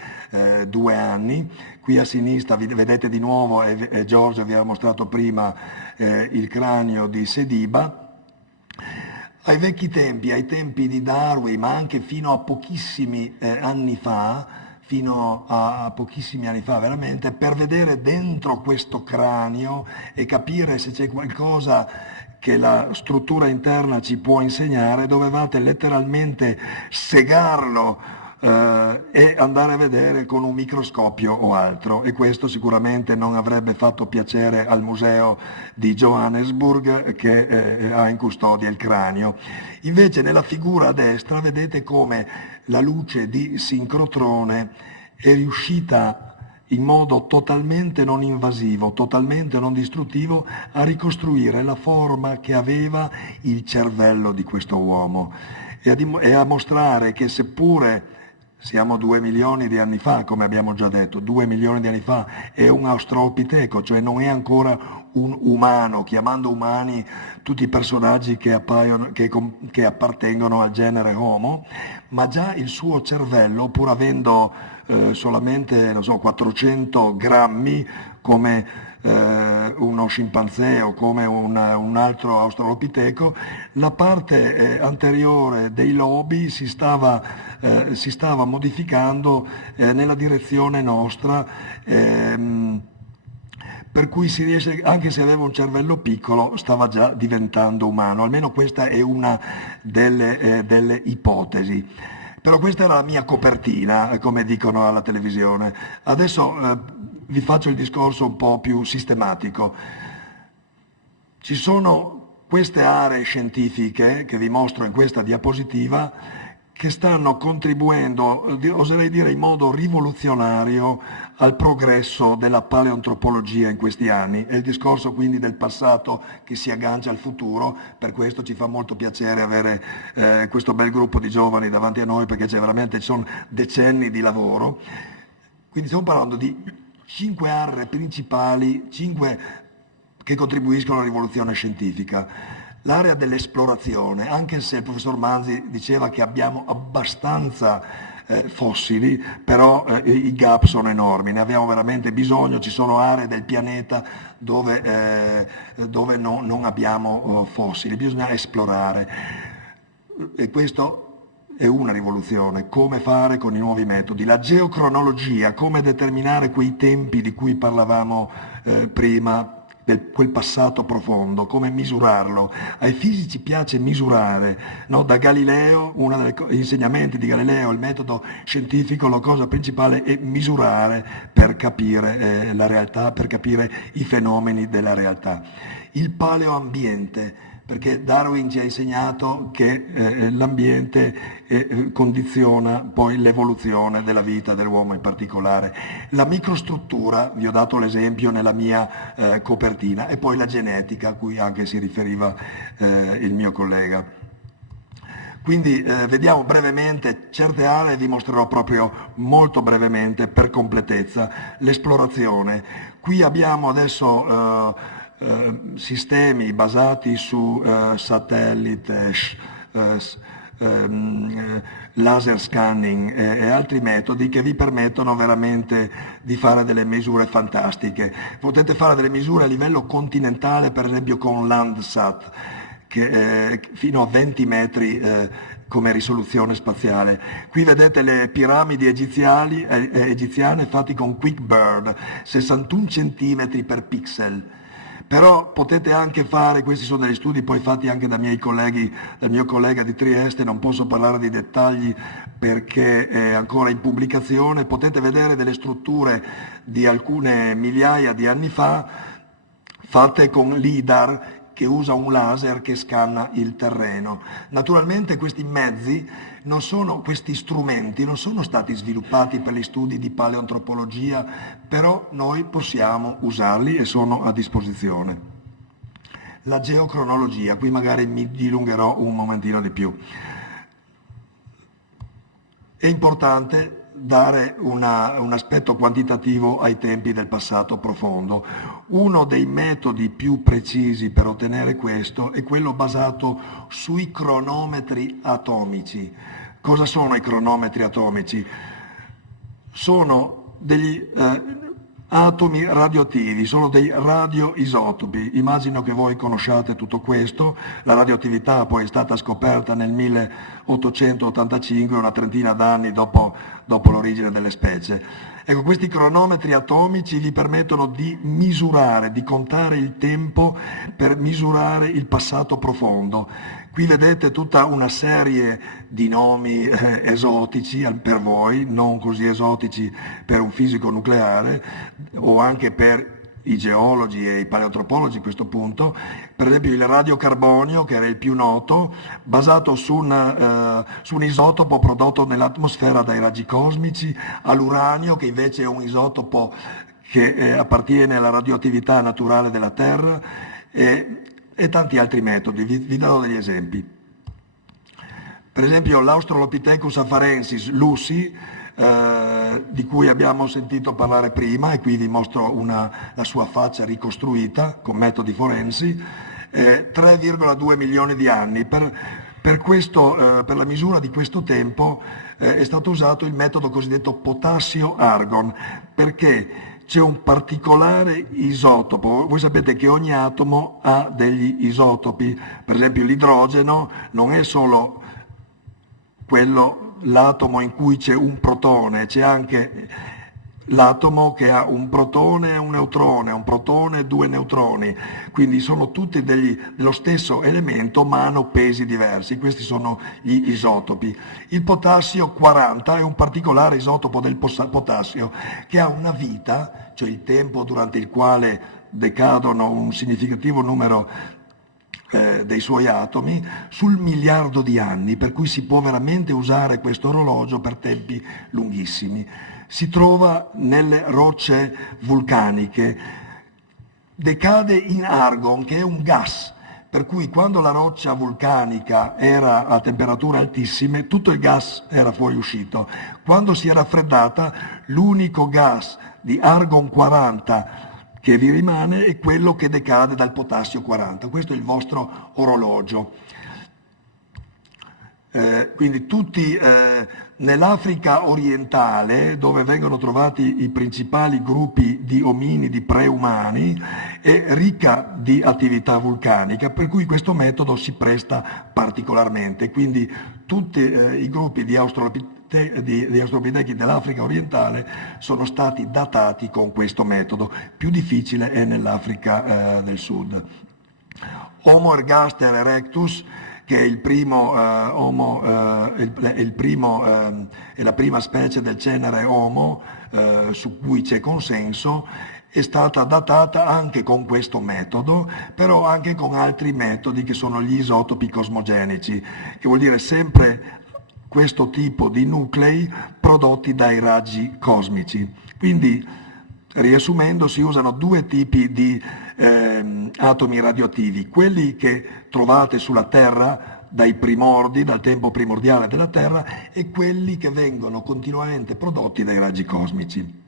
2 anni. Qui a sinistra vedete di nuovo, e Giorgio vi ha mostrato prima, il cranio di Sediba. Ai vecchi tempi, ai tempi di Darwin, ma anche fino a pochissimi anni fa, veramente, per vedere dentro questo cranio e capire se c'è qualcosa che la struttura interna ci può insegnare, dovevate letteralmente segarlo e andare a vedere con un microscopio o altro, e questo sicuramente non avrebbe fatto piacere al museo di Johannesburg che ha in custodia il cranio. Invece nella figura a destra vedete come la luce di sincrotrone è riuscita in modo totalmente non invasivo, totalmente non distruttivo, a ricostruire la forma che aveva il cervello di questo uomo e a mostrare che, seppure siamo 2 milioni di anni fa, come abbiamo già detto, 2 milioni di anni fa, è un australopiteco, cioè non è ancora un umano, chiamando umani tutti i personaggi che appartengono al genere Homo, ma già il suo cervello, pur avendo solamente 400 grammi come uno scimpanzé o come un altro australopiteco, la parte anteriore dei lobi si stava modificando nella direzione nostra, per cui si riesce, anche se aveva un cervello piccolo, stava già diventando umano. Almeno questa è una delle ipotesi. Però questa era la mia copertina, come dicono alla televisione. Adesso vi faccio il discorso un po' più sistematico. Ci sono queste aree scientifiche che vi mostro in questa diapositiva, che stanno contribuendo, oserei dire in modo rivoluzionario, al progresso della paleoantropologia in questi anni. È il discorso quindi del passato che si aggancia al futuro, per questo ci fa molto piacere avere questo bel gruppo di giovani davanti a noi, perché ci sono decenni di lavoro. Quindi stiamo parlando di 5 aree principali, 5 che contribuiscono alla rivoluzione scientifica. L'area dell'esplorazione, anche se il professor Manzi diceva che abbiamo abbastanza fossili, però i gap sono enormi, ne abbiamo veramente bisogno, ci sono aree del pianeta dove non abbiamo fossili, bisogna esplorare. E questo è una rivoluzione, come fare con i nuovi metodi. La geocronologia, come determinare quei tempi di cui parlavamo prima, quel passato profondo, come misurarlo. Ai fisici piace misurare, no? Da Galileo, uno degli insegnamenti di Galileo, il metodo scientifico, la cosa principale è misurare per capire la realtà, per capire i fenomeni della realtà. Il paleoambiente, perché Darwin ci ha insegnato che l'ambiente condiziona poi l'evoluzione della vita dell'uomo in particolare. La microstruttura, vi ho dato l'esempio nella mia copertina, e poi la genetica, a cui anche si riferiva il mio collega. Quindi vediamo brevemente certe aree, vi mostrerò proprio molto brevemente per completezza l'esplorazione. Qui abbiamo adesso sistemi basati su satellite, laser scanning e altri metodi che vi permettono veramente di fare delle misure fantastiche. Potete fare delle misure a livello continentale, per esempio con Landsat, che fino a 20 metri come risoluzione spaziale. Qui vedete le piramidi egiziane fatte con QuickBird, 61 centimetri per pixel. Però potete anche fare, questi sono degli studi poi fatti anche dal mio collega di Trieste, non posso parlare di dettagli perché è ancora in pubblicazione, potete vedere delle strutture di alcune migliaia di anni fa fatte con LIDAR, che usa un laser che scanna il terreno. Naturalmente questi strumenti non sono stati sviluppati per gli studi di paleoantropologia, però noi possiamo usarli e sono a disposizione. La geocronologia, qui magari mi dilungherò un momentino di più. È importante dare un aspetto quantitativo ai tempi del passato profondo. Uno dei metodi più precisi per ottenere questo è quello basato sui cronometri atomici. Cosa sono i cronometri atomici? Sono degli atomi radioattivi, sono dei radioisotopi. Immagino che voi conosciate tutto questo. La radioattività poi è stata scoperta nel 1885, una trentina d'anni dopo l'origine delle specie. Ecco, questi cronometri atomici vi permettono di misurare, di contare il tempo per misurare il passato profondo. Qui vedete tutta una serie di nomi esotici per voi, non così esotici per un fisico nucleare o anche per i geologi e i paleoantropologi a questo punto. Per esempio il radiocarbonio, che era il più noto, basato su un isotopo prodotto nell'atmosfera dai raggi cosmici, all'uranio, che invece è un isotopo che appartiene alla radioattività naturale della Terra, e tanti altri metodi. Vi darò degli esempi. Per esempio l'Australopithecus afarensis, Lucy, di cui abbiamo sentito parlare prima, e qui vi mostro la sua faccia ricostruita con metodi forensi, 3,2 milioni di anni. Per la misura di questo tempo è stato usato il metodo cosiddetto potassio-argon, perché c'è un particolare isotopo. Voi sapete che ogni atomo ha degli isotopi, per esempio l'idrogeno non è solo l'atomo in cui c'è un protone, c'è anche l'atomo che ha un protone e un protone e 2 neutroni, quindi sono tutti dello stesso elemento ma hanno pesi diversi. Questi sono gli isotopi. Il potassio 40 è un particolare isotopo del potassio che ha una vita, cioè il tempo durante il quale decadono un significativo numero dei suoi atomi sul miliardo di anni, per cui si può veramente usare questo orologio per tempi lunghissimi. Si trova nelle rocce vulcaniche, decade in argon, che è un gas, per cui quando la roccia vulcanica era a temperature altissime, tutto il gas era fuoriuscito. Quando si è raffreddata, l'unico gas di argon 40 che vi rimane è quello che decade dal potassio 40. Questo è il vostro orologio. Quindi tutti nell'Africa orientale, dove vengono trovati i principali gruppi di ominidi preumani, è ricca di attività vulcanica, per cui questo metodo si presta particolarmente. Quindi tutti i gruppi di Australopitechi dell'Africa orientale sono stati datati con questo metodo. Più difficile è nell'Africa del Sud. Homo ergaster erectus, che è il primo è la prima specie del genere Homo su cui c'è consenso, è stata datata anche con questo metodo, però anche con altri metodi che sono gli isotopi cosmogenici, che vuol dire sempre questo tipo di nuclei prodotti dai raggi cosmici. Quindi, riassumendo, si usano due tipi di atomi radioattivi, quelli che trovate sulla Terra dai primordi, dal tempo primordiale della Terra, e quelli che vengono continuamente prodotti dai raggi cosmici.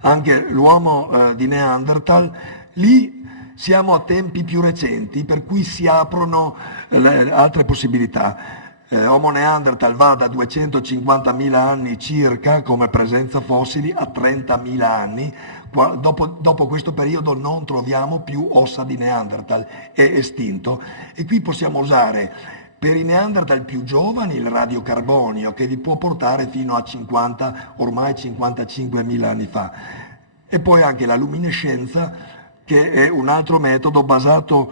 Anche l'uomo di Neanderthal, lì siamo a tempi più recenti, per cui si aprono altre possibilità. Homo neanderthal va da 250.000 anni circa come presenza fossili a 30.000 anni. Dopo questo periodo non troviamo più ossa di Neanderthal, è estinto. E qui possiamo usare per i Neanderthal più giovani il radiocarbonio, che vi può portare fino a 50, ormai 55.000 anni fa. E poi anche la luminescenza, che è un altro metodo basato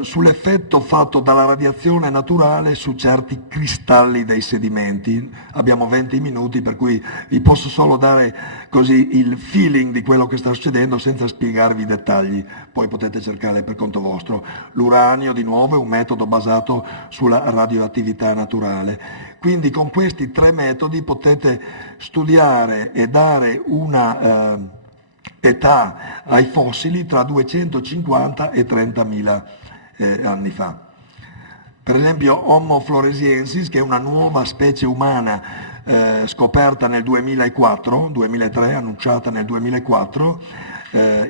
sull'effetto fatto dalla radiazione naturale su certi cristalli dei sedimenti. Abbiamo 20 minuti, per cui vi posso solo dare così il feeling di quello che sta succedendo senza spiegarvi i dettagli, poi potete cercare per conto vostro. L'uranio, di nuovo, è un metodo basato sulla radioattività naturale. Quindi con questi tre metodi potete studiare e dare una età ai fossili tra 250 e 30.000 anni fa. Per esempio Homo floresiensis, che è una nuova specie umana scoperta nel 2003, annunciata nel 2004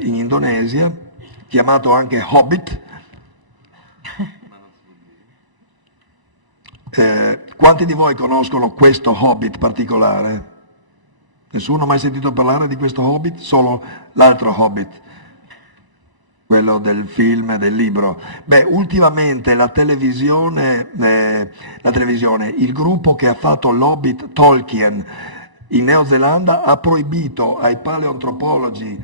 in Indonesia, chiamato anche Hobbit. Quanti di voi conoscono questo Hobbit particolare? Nessuno ha mai sentito parlare di questo Hobbit? Solo l'altro Hobbit, quello del film e del libro. Beh, ultimamente la televisione, il gruppo che ha fatto l'Hobbit Tolkien in Neozelanda ha proibito ai paleoantropologi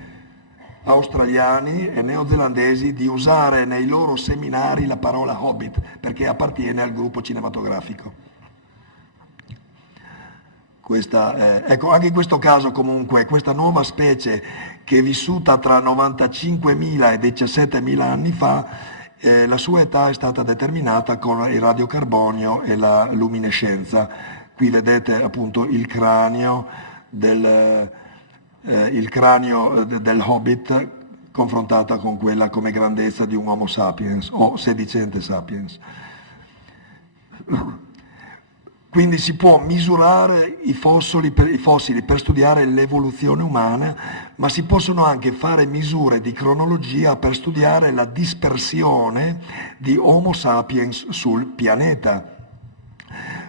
australiani e neozelandesi di usare nei loro seminari la parola Hobbit, perché appartiene al gruppo cinematografico. Ecco, anche in questo caso comunque questa nuova specie, che è vissuta tra 95.000 e 17.000 anni fa, la sua età è stata determinata con il radiocarbonio e la luminescenza. Qui vedete appunto il cranio del Hobbit confrontata con quella come grandezza di un Homo sapiens o sedicente sapiens. Quindi si può misurare i fossili per studiare l'evoluzione umana, ma si possono anche fare misure di cronologia per studiare la dispersione di Homo sapiens sul pianeta.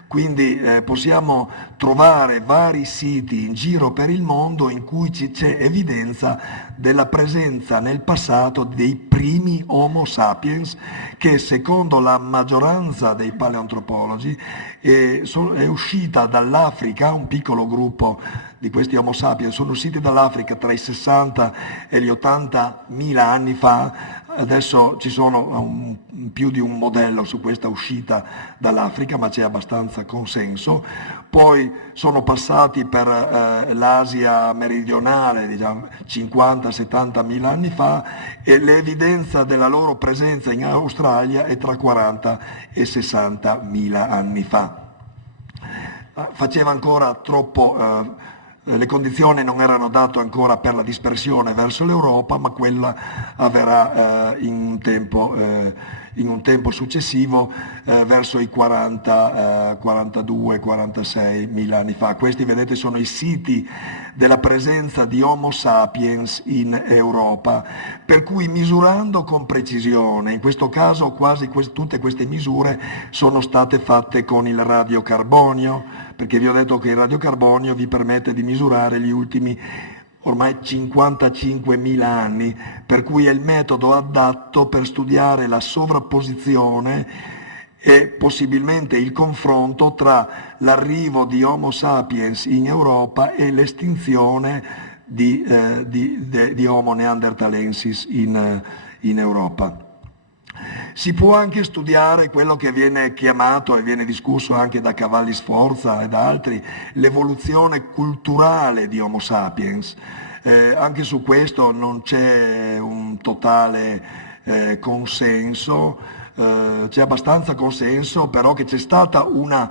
Quindi possiamo trovare vari siti in giro per il mondo in cui c'è evidenza della presenza nel passato dei primi Homo sapiens, che secondo la maggioranza dei paleoantropologi è uscita dall'Africa. Un piccolo gruppo di questi Homo sapiens sono usciti dall'Africa tra i 60 e gli 80.000 anni fa, adesso ci sono più di un modello su questa uscita dall'Africa, ma c'è abbastanza consenso. Poi sono passati per l'Asia meridionale, diciamo 50-70 mila anni fa, e l'evidenza della loro presenza in Australia è tra 40 e 60 mila anni fa. Faceva ancora troppo, le condizioni non erano date ancora per la dispersione verso l'Europa, ma quella avverrà in un tempo successivo, verso i 40, 42, 46 mila anni fa. Questi, vedete, sono i siti della presenza di Homo sapiens in Europa, per cui misurando con precisione, in questo caso quasi tutte queste misure sono state fatte con il radiocarbonio, perché vi ho detto che il radiocarbonio vi permette di misurare gli ultimi ormai 55.000 anni, per cui è il metodo adatto per studiare la sovrapposizione e possibilmente il confronto tra l'arrivo di Homo sapiens in Europa e l'estinzione di Homo neanderthalensis in Europa. Si può anche studiare quello che viene chiamato e viene discusso anche da Cavalli Sforza e da altri, l'evoluzione culturale di Homo sapiens. Anche su questo non c'è un totale consenso, c'è abbastanza consenso, però che c'è stata una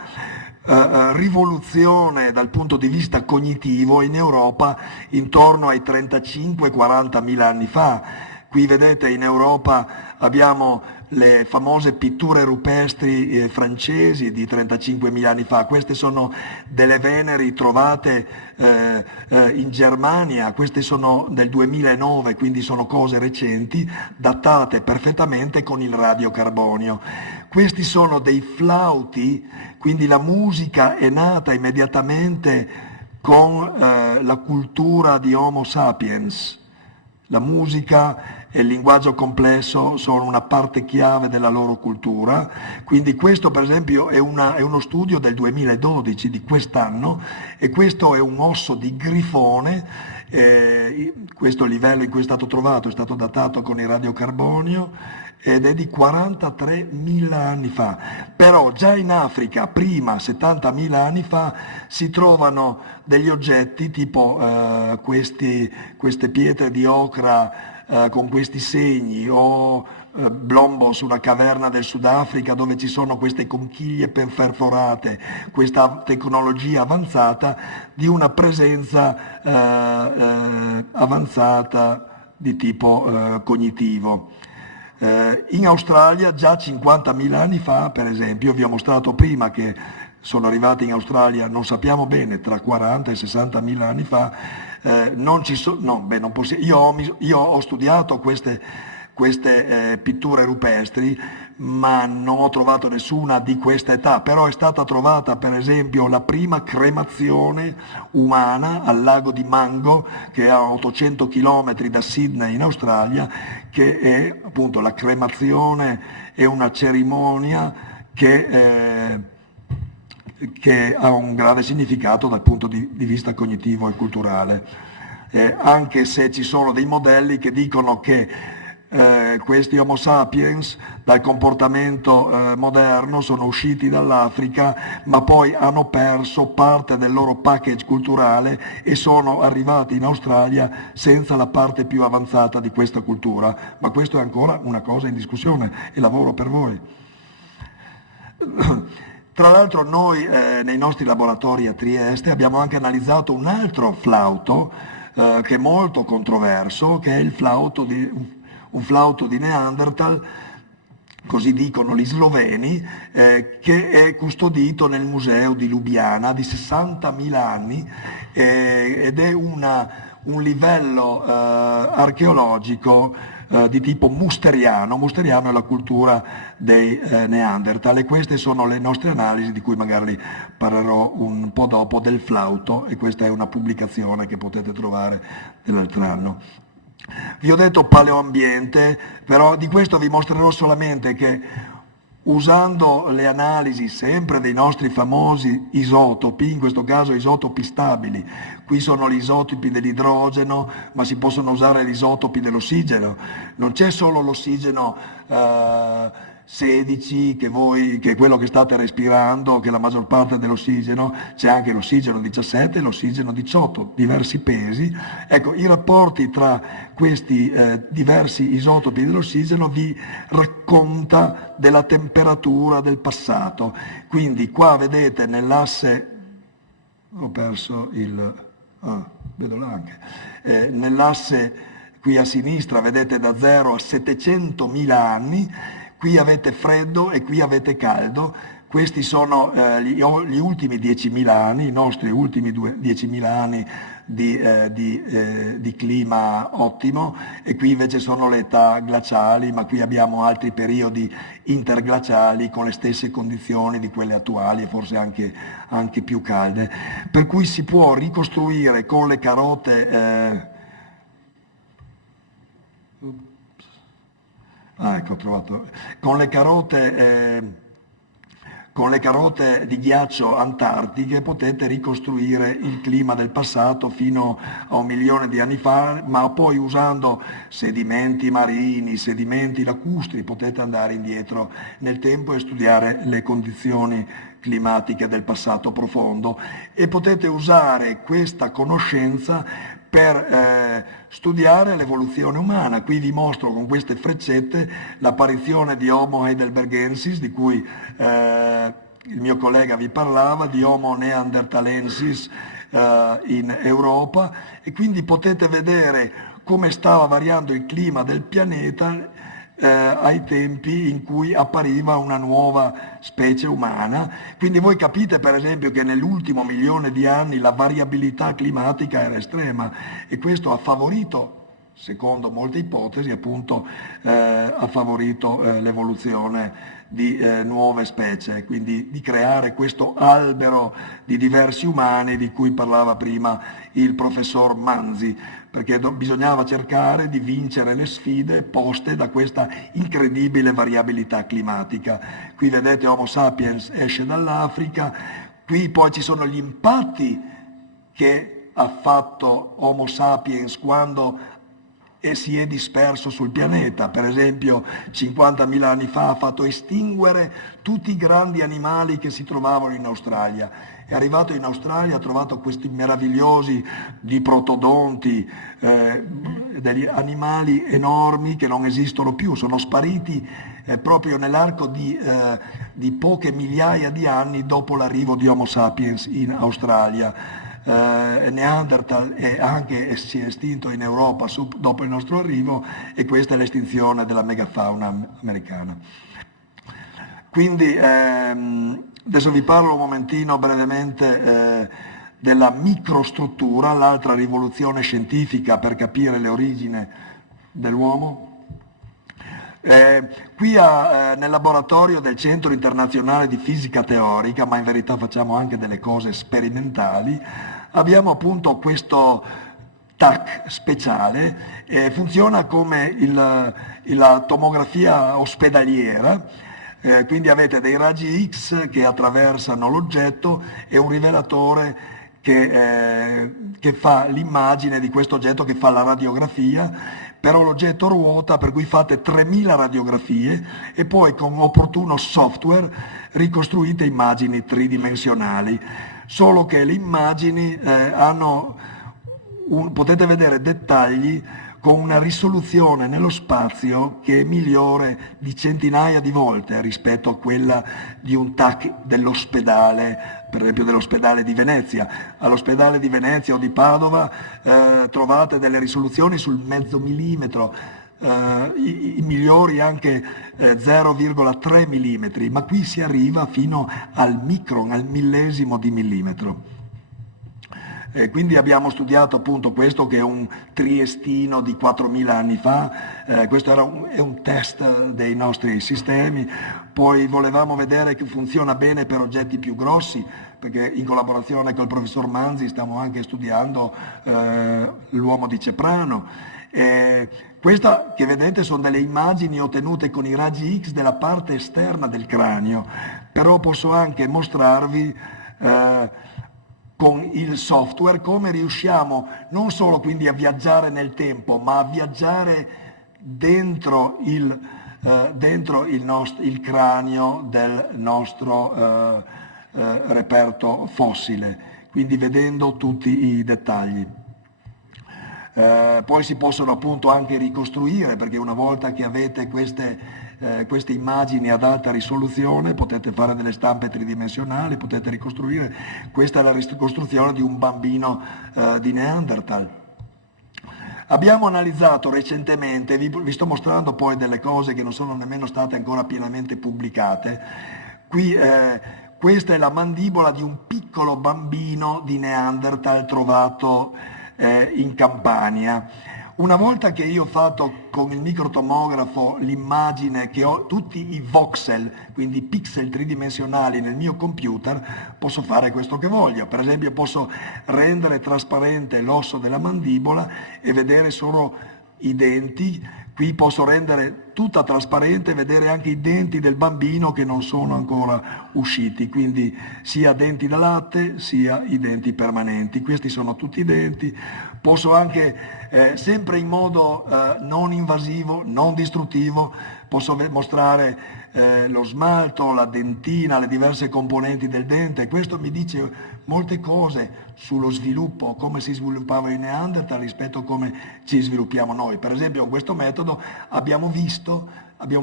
rivoluzione dal punto di vista cognitivo in Europa intorno ai 35-40 mila anni fa. Qui vedete in Europa abbiamo le famose pitture rupestri francesi di 35.000 anni fa. Queste sono delle Veneri trovate in Germania, queste sono del 2009, quindi sono cose recenti, datate perfettamente con il radiocarbonio. Questi sono dei flauti, quindi la musica è nata immediatamente con la cultura di Homo sapiens. La musica e il linguaggio complesso sono una parte chiave della loro cultura, quindi questo per esempio è uno studio del 2012, di quest'anno, e questo è un osso di grifone, questo livello in cui è stato trovato è stato datato con il radiocarbonio ed è di 43.000 anni fa. Però già in Africa, prima, 70.000 anni fa, si trovano degli oggetti tipo queste pietre di ocra con questi segni, o Blombos, una caverna del Sudafrica dove ci sono queste conchiglie perforate, questa tecnologia avanzata di una presenza avanzata di tipo cognitivo. In Australia già 50.000 anni fa, per esempio, vi ho mostrato prima che sono arrivati in Australia, non sappiamo bene, tra 40 e 60.000 anni fa, non possiamo. Io ho studiato queste pitture rupestri, ma non ho trovato nessuna di questa età, però è stata trovata per esempio la prima cremazione umana al lago di Mango, che è a 800 km da Sydney in Australia, che è appunto la cremazione, è una cerimonia che ha un grave significato dal punto di vista cognitivo e culturale, anche se ci sono dei modelli che dicono che questi Homo sapiens dal comportamento moderno sono usciti dall'Africa, ma poi hanno perso parte del loro package culturale e sono arrivati in Australia senza la parte più avanzata di questa cultura. Ma questo è ancora una cosa in discussione e lavoro per voi. Tra l'altro noi nei nostri laboratori a Trieste abbiamo anche analizzato un altro flauto che è molto controverso, che è un flauto di Neanderthal, così dicono gli sloveni, che è custodito nel museo di Lubiana di 60.000 anni ed è un livello archeologico di tipo musteriano. Musteriano è la cultura dei Neanderthal, e queste sono le nostre analisi di cui magari parlerò un po' dopo, del flauto, e questa è una pubblicazione che potete trovare dell'altro anno. Vi ho detto paleoambiente, però di questo vi mostrerò solamente che usando le analisi sempre dei nostri famosi isotopi, in questo caso isotopi stabili. Qui sono gli isotopi dell'idrogeno, ma si possono usare gli isotopi dell'ossigeno. Non c'è solo l'ossigeno 16 che è quello che state respirando, che è la maggior parte dell'ossigeno, c'è anche l'ossigeno 17 e l'ossigeno 18, diversi pesi. Ecco, i rapporti tra questi diversi isotopi dell'ossigeno vi racconta della temperatura del passato. Quindi qua vedete nell'asse, ho perso vedo là anche, nell'asse qui a sinistra vedete da 0 a 700.000 anni, qui avete freddo e qui avete caldo. Questi sono gli ultimi 10.000 anni, i nostri ultimi 10.000 anni di clima ottimo, e qui invece sono le età glaciali, ma qui abbiamo altri periodi interglaciali con le stesse condizioni di quelle attuali e forse anche più calde. Per cui si può ricostruire con le carote... ecco, ho trovato. Con le carote di ghiaccio antartiche potete ricostruire il clima del passato fino a 1 milione di anni fa, ma poi usando sedimenti marini, sedimenti lacustri, potete andare indietro nel tempo e studiare le condizioni climatiche del passato profondo, e potete usare questa conoscenza per studiare l'evoluzione umana. Qui vi mostro con queste freccette l'apparizione di Homo heidelbergensis, di cui il mio collega vi parlava, di Homo neanderthalensis in Europa, e quindi potete vedere come stava variando il clima del pianeta ai tempi in cui appariva una nuova specie umana. Quindi voi capite per esempio che nell'ultimo 1 milione di anni la variabilità climatica era estrema, e questo ha favorito, secondo molte ipotesi, appunto ha favorito l'evoluzione di nuove specie, quindi di creare questo albero di diversi umani di cui parlava prima il professor Manzi, perché bisognava cercare di vincere le sfide poste da questa incredibile variabilità climatica. Qui vedete Homo sapiens esce dall'Africa, qui poi ci sono gli impatti che ha fatto Homo sapiens quando si è disperso sul pianeta. Per esempio 50.000 anni fa ha fatto estinguere tutti i grandi animali che si trovavano in Australia. È arrivato in Australia, ha trovato questi meravigliosi diprotodonti, degli animali enormi che non esistono più, sono spariti proprio nell'arco di poche migliaia di anni dopo l'arrivo di Homo sapiens in Australia. Neanderthal si è estinto in Europa dopo il nostro arrivo, e questa è l'estinzione della megafauna americana. Quindi adesso vi parlo un momentino brevemente della microstruttura, l'altra rivoluzione scientifica per capire le origini dell'uomo. Qui nel laboratorio del Centro Internazionale di Fisica Teorica, ma in verità facciamo anche delle cose sperimentali, abbiamo appunto questo TAC speciale, funziona come la tomografia ospedaliera. Quindi avete dei raggi X che attraversano l'oggetto e un rivelatore che fa l'immagine di questo oggetto, che fa la radiografia, però l'oggetto ruota, per cui fate 3.000 radiografie e poi con opportuno software ricostruite immagini tridimensionali, solo che le immagini potete vedere dettagli con una risoluzione nello spazio che è migliore di centinaia di volte rispetto a quella di un TAC dell'ospedale, per esempio dell'ospedale di Venezia. All'ospedale di Venezia o di Padova trovate delle risoluzioni sul mezzo millimetro, i migliori anche 0,3 millimetri, ma qui si arriva fino al micron, al millesimo di millimetro. Quindi abbiamo studiato appunto questo, che è un triestino di 4.000 anni fa. Questo è un test dei nostri sistemi. Poi volevamo vedere che funziona bene per oggetti più grossi, perché in collaborazione col professor Manzi stiamo anche studiando l'uomo di Ceprano. Questa che vedete sono delle immagini ottenute con i raggi X della parte esterna del cranio, però posso anche mostrarvi con il software come riusciamo non solo quindi a viaggiare nel tempo, ma a viaggiare dentro il cranio del nostro reperto fossile, quindi vedendo tutti i dettagli. Poi si possono appunto anche ricostruire, perché una volta che avete queste immagini ad alta risoluzione potete fare delle stampe tridimensionali, potete ricostruire. Questa è la ricostruzione di un bambino di Neanderthal. Abbiamo analizzato recentemente, vi sto mostrando poi delle cose che non sono nemmeno state ancora pienamente pubblicate. Qui questa è la mandibola di un piccolo bambino di Neanderthal trovato in Campania. Una volta che io ho fatto con il microtomografo l'immagine, che ho tutti i voxel, quindi pixel tridimensionali nel mio computer, posso fare questo che voglio. Per esempio posso rendere trasparente l'osso della mandibola e vedere solo i denti. Qui posso rendere tutta trasparente e vedere anche i denti del bambino che non sono ancora usciti, quindi sia denti da latte sia i denti permanenti. Questi sono tutti i denti. Posso anche, sempre in modo non invasivo, non distruttivo, posso mostrare lo smalto, la dentina, le diverse componenti del dente. Questo mi dice molte cose sullo sviluppo, come si sviluppava in Neanderthal rispetto a come ci sviluppiamo noi. Per esempio con questo metodo abbiamo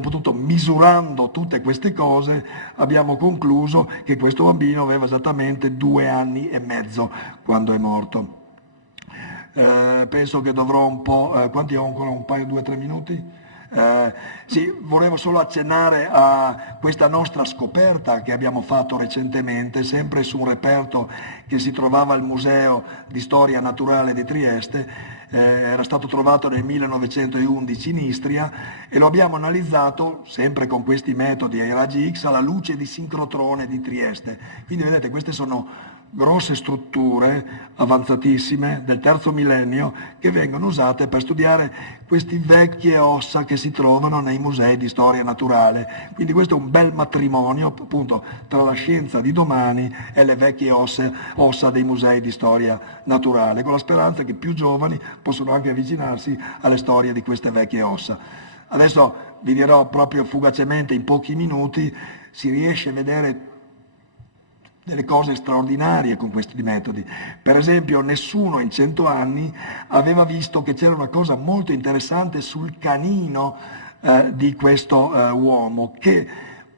potuto, misurando tutte queste cose, abbiamo concluso che questo bambino aveva esattamente 2 anni e mezzo quando è morto. Penso che dovrò un po'... quanti ho ancora? Un paio, 2-3 minuti? Sì, volevo solo accennare a questa nostra scoperta che abbiamo fatto recentemente, sempre su un reperto che si trovava al Museo di Storia Naturale di Trieste. Era stato trovato nel 1911 in Istria e lo abbiamo analizzato sempre con questi metodi ai raggi X alla luce di sincrotrone di Trieste. Quindi vedete, queste sono grosse strutture avanzatissime del terzo millennio che vengono usate per studiare queste vecchie ossa che si trovano nei musei di storia naturale. Quindi questo è un bel matrimonio appunto tra la scienza di domani e le vecchie ossa dei musei di storia naturale, con la speranza che più giovani possono anche avvicinarsi alle storie di queste vecchie ossa. Adesso vi dirò proprio fugacemente, in pochi minuti, si riesce a vedere delle cose straordinarie con questi metodi. Per esempio, nessuno in 100 anni aveva visto che c'era una cosa molto interessante sul canino di questo uomo, che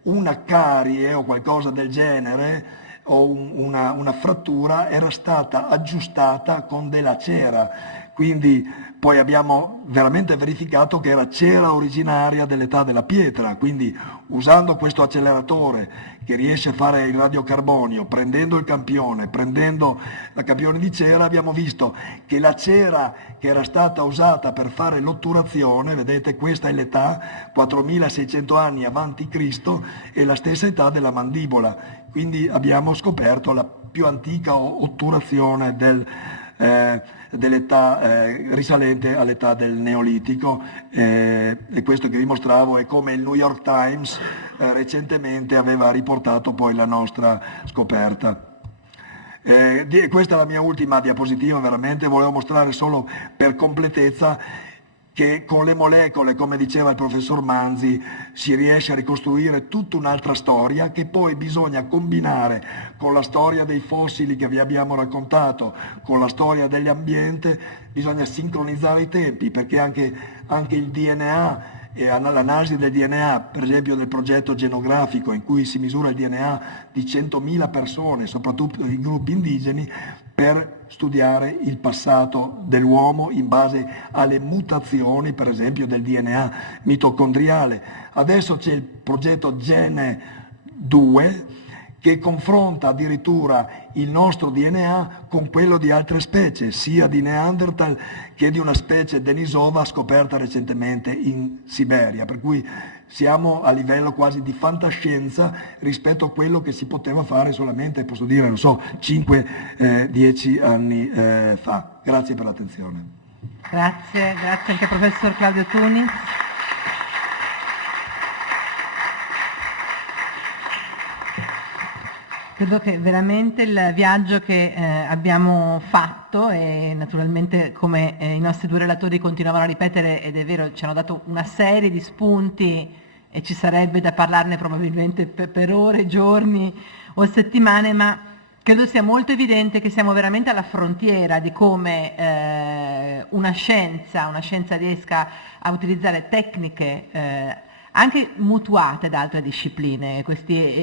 una carie o qualcosa del genere o una frattura era stata aggiustata con della cera. Quindi poi abbiamo veramente verificato che era cera originaria dell'età della pietra, quindi usando questo acceleratore che riesce a fare il radiocarbonio, prendendo il campione, prendendo la campione di cera, abbiamo visto che la cera che era stata usata per fare l'otturazione, vedete questa è l'età, 4600 anni avanti Cristo, è la stessa età della mandibola, quindi abbiamo scoperto la più antica otturazione dell'età risalente all'età del Neolitico, e questo che vi mostravo è come il New York Times recentemente aveva riportato poi la nostra scoperta. Questa è la mia ultima diapositiva, veramente volevo mostrare solo per completezza che con le molecole, come diceva il professor Manzi, si riesce a ricostruire tutta un'altra storia che poi bisogna combinare con la storia dei fossili che vi abbiamo raccontato, con la storia dell'ambiente, bisogna sincronizzare i tempi, perché anche il DNA e l'analisi del DNA, per esempio nel progetto genografico in cui si misura il DNA di 100.000 persone, soprattutto di gruppi indigeni, per studiare il passato dell'uomo in base alle mutazioni, per esempio del DNA mitocondriale. Adesso c'è il progetto Gene 2 che confronta addirittura il nostro DNA con quello di altre specie, sia di Neanderthal che di una specie denisova scoperta recentemente in Siberia, per cui siamo a livello quasi di fantascienza rispetto a quello che si poteva fare solamente, posso dire, non so, 5-10 anni fa. Grazie per l'attenzione. Grazie anche al professor Claudio Tuni. Credo che veramente il viaggio che abbiamo fatto, e naturalmente come i nostri due relatori continuavano a ripetere, ed è vero, ci hanno dato una serie di spunti e ci sarebbe da parlarne probabilmente per ore, giorni o settimane, ma credo sia molto evidente che siamo veramente alla frontiera di come una scienza riesca a utilizzare tecniche anche mutuate da altre discipline. È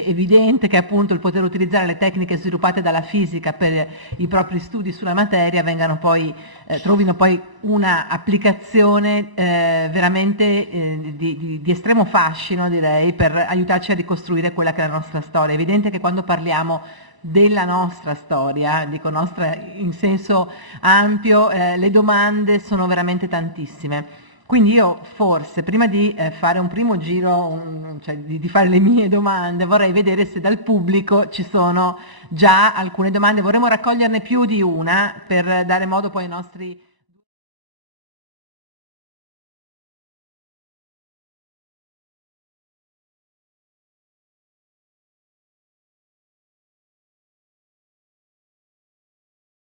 evidente che appunto il poter utilizzare le tecniche sviluppate dalla fisica per i propri studi sulla materia trovino poi una applicazione veramente di estremo fascino, direi, per aiutarci a ricostruire quella che è la nostra storia. È evidente che quando parliamo della nostra storia, dico nostra in senso ampio, le domande sono veramente tantissime. Quindi io forse, prima di fare un primo giro, cioè di fare le mie domande, vorrei vedere se dal pubblico ci sono già alcune domande. Vorremmo raccoglierne più di una per dare modo poi ai nostri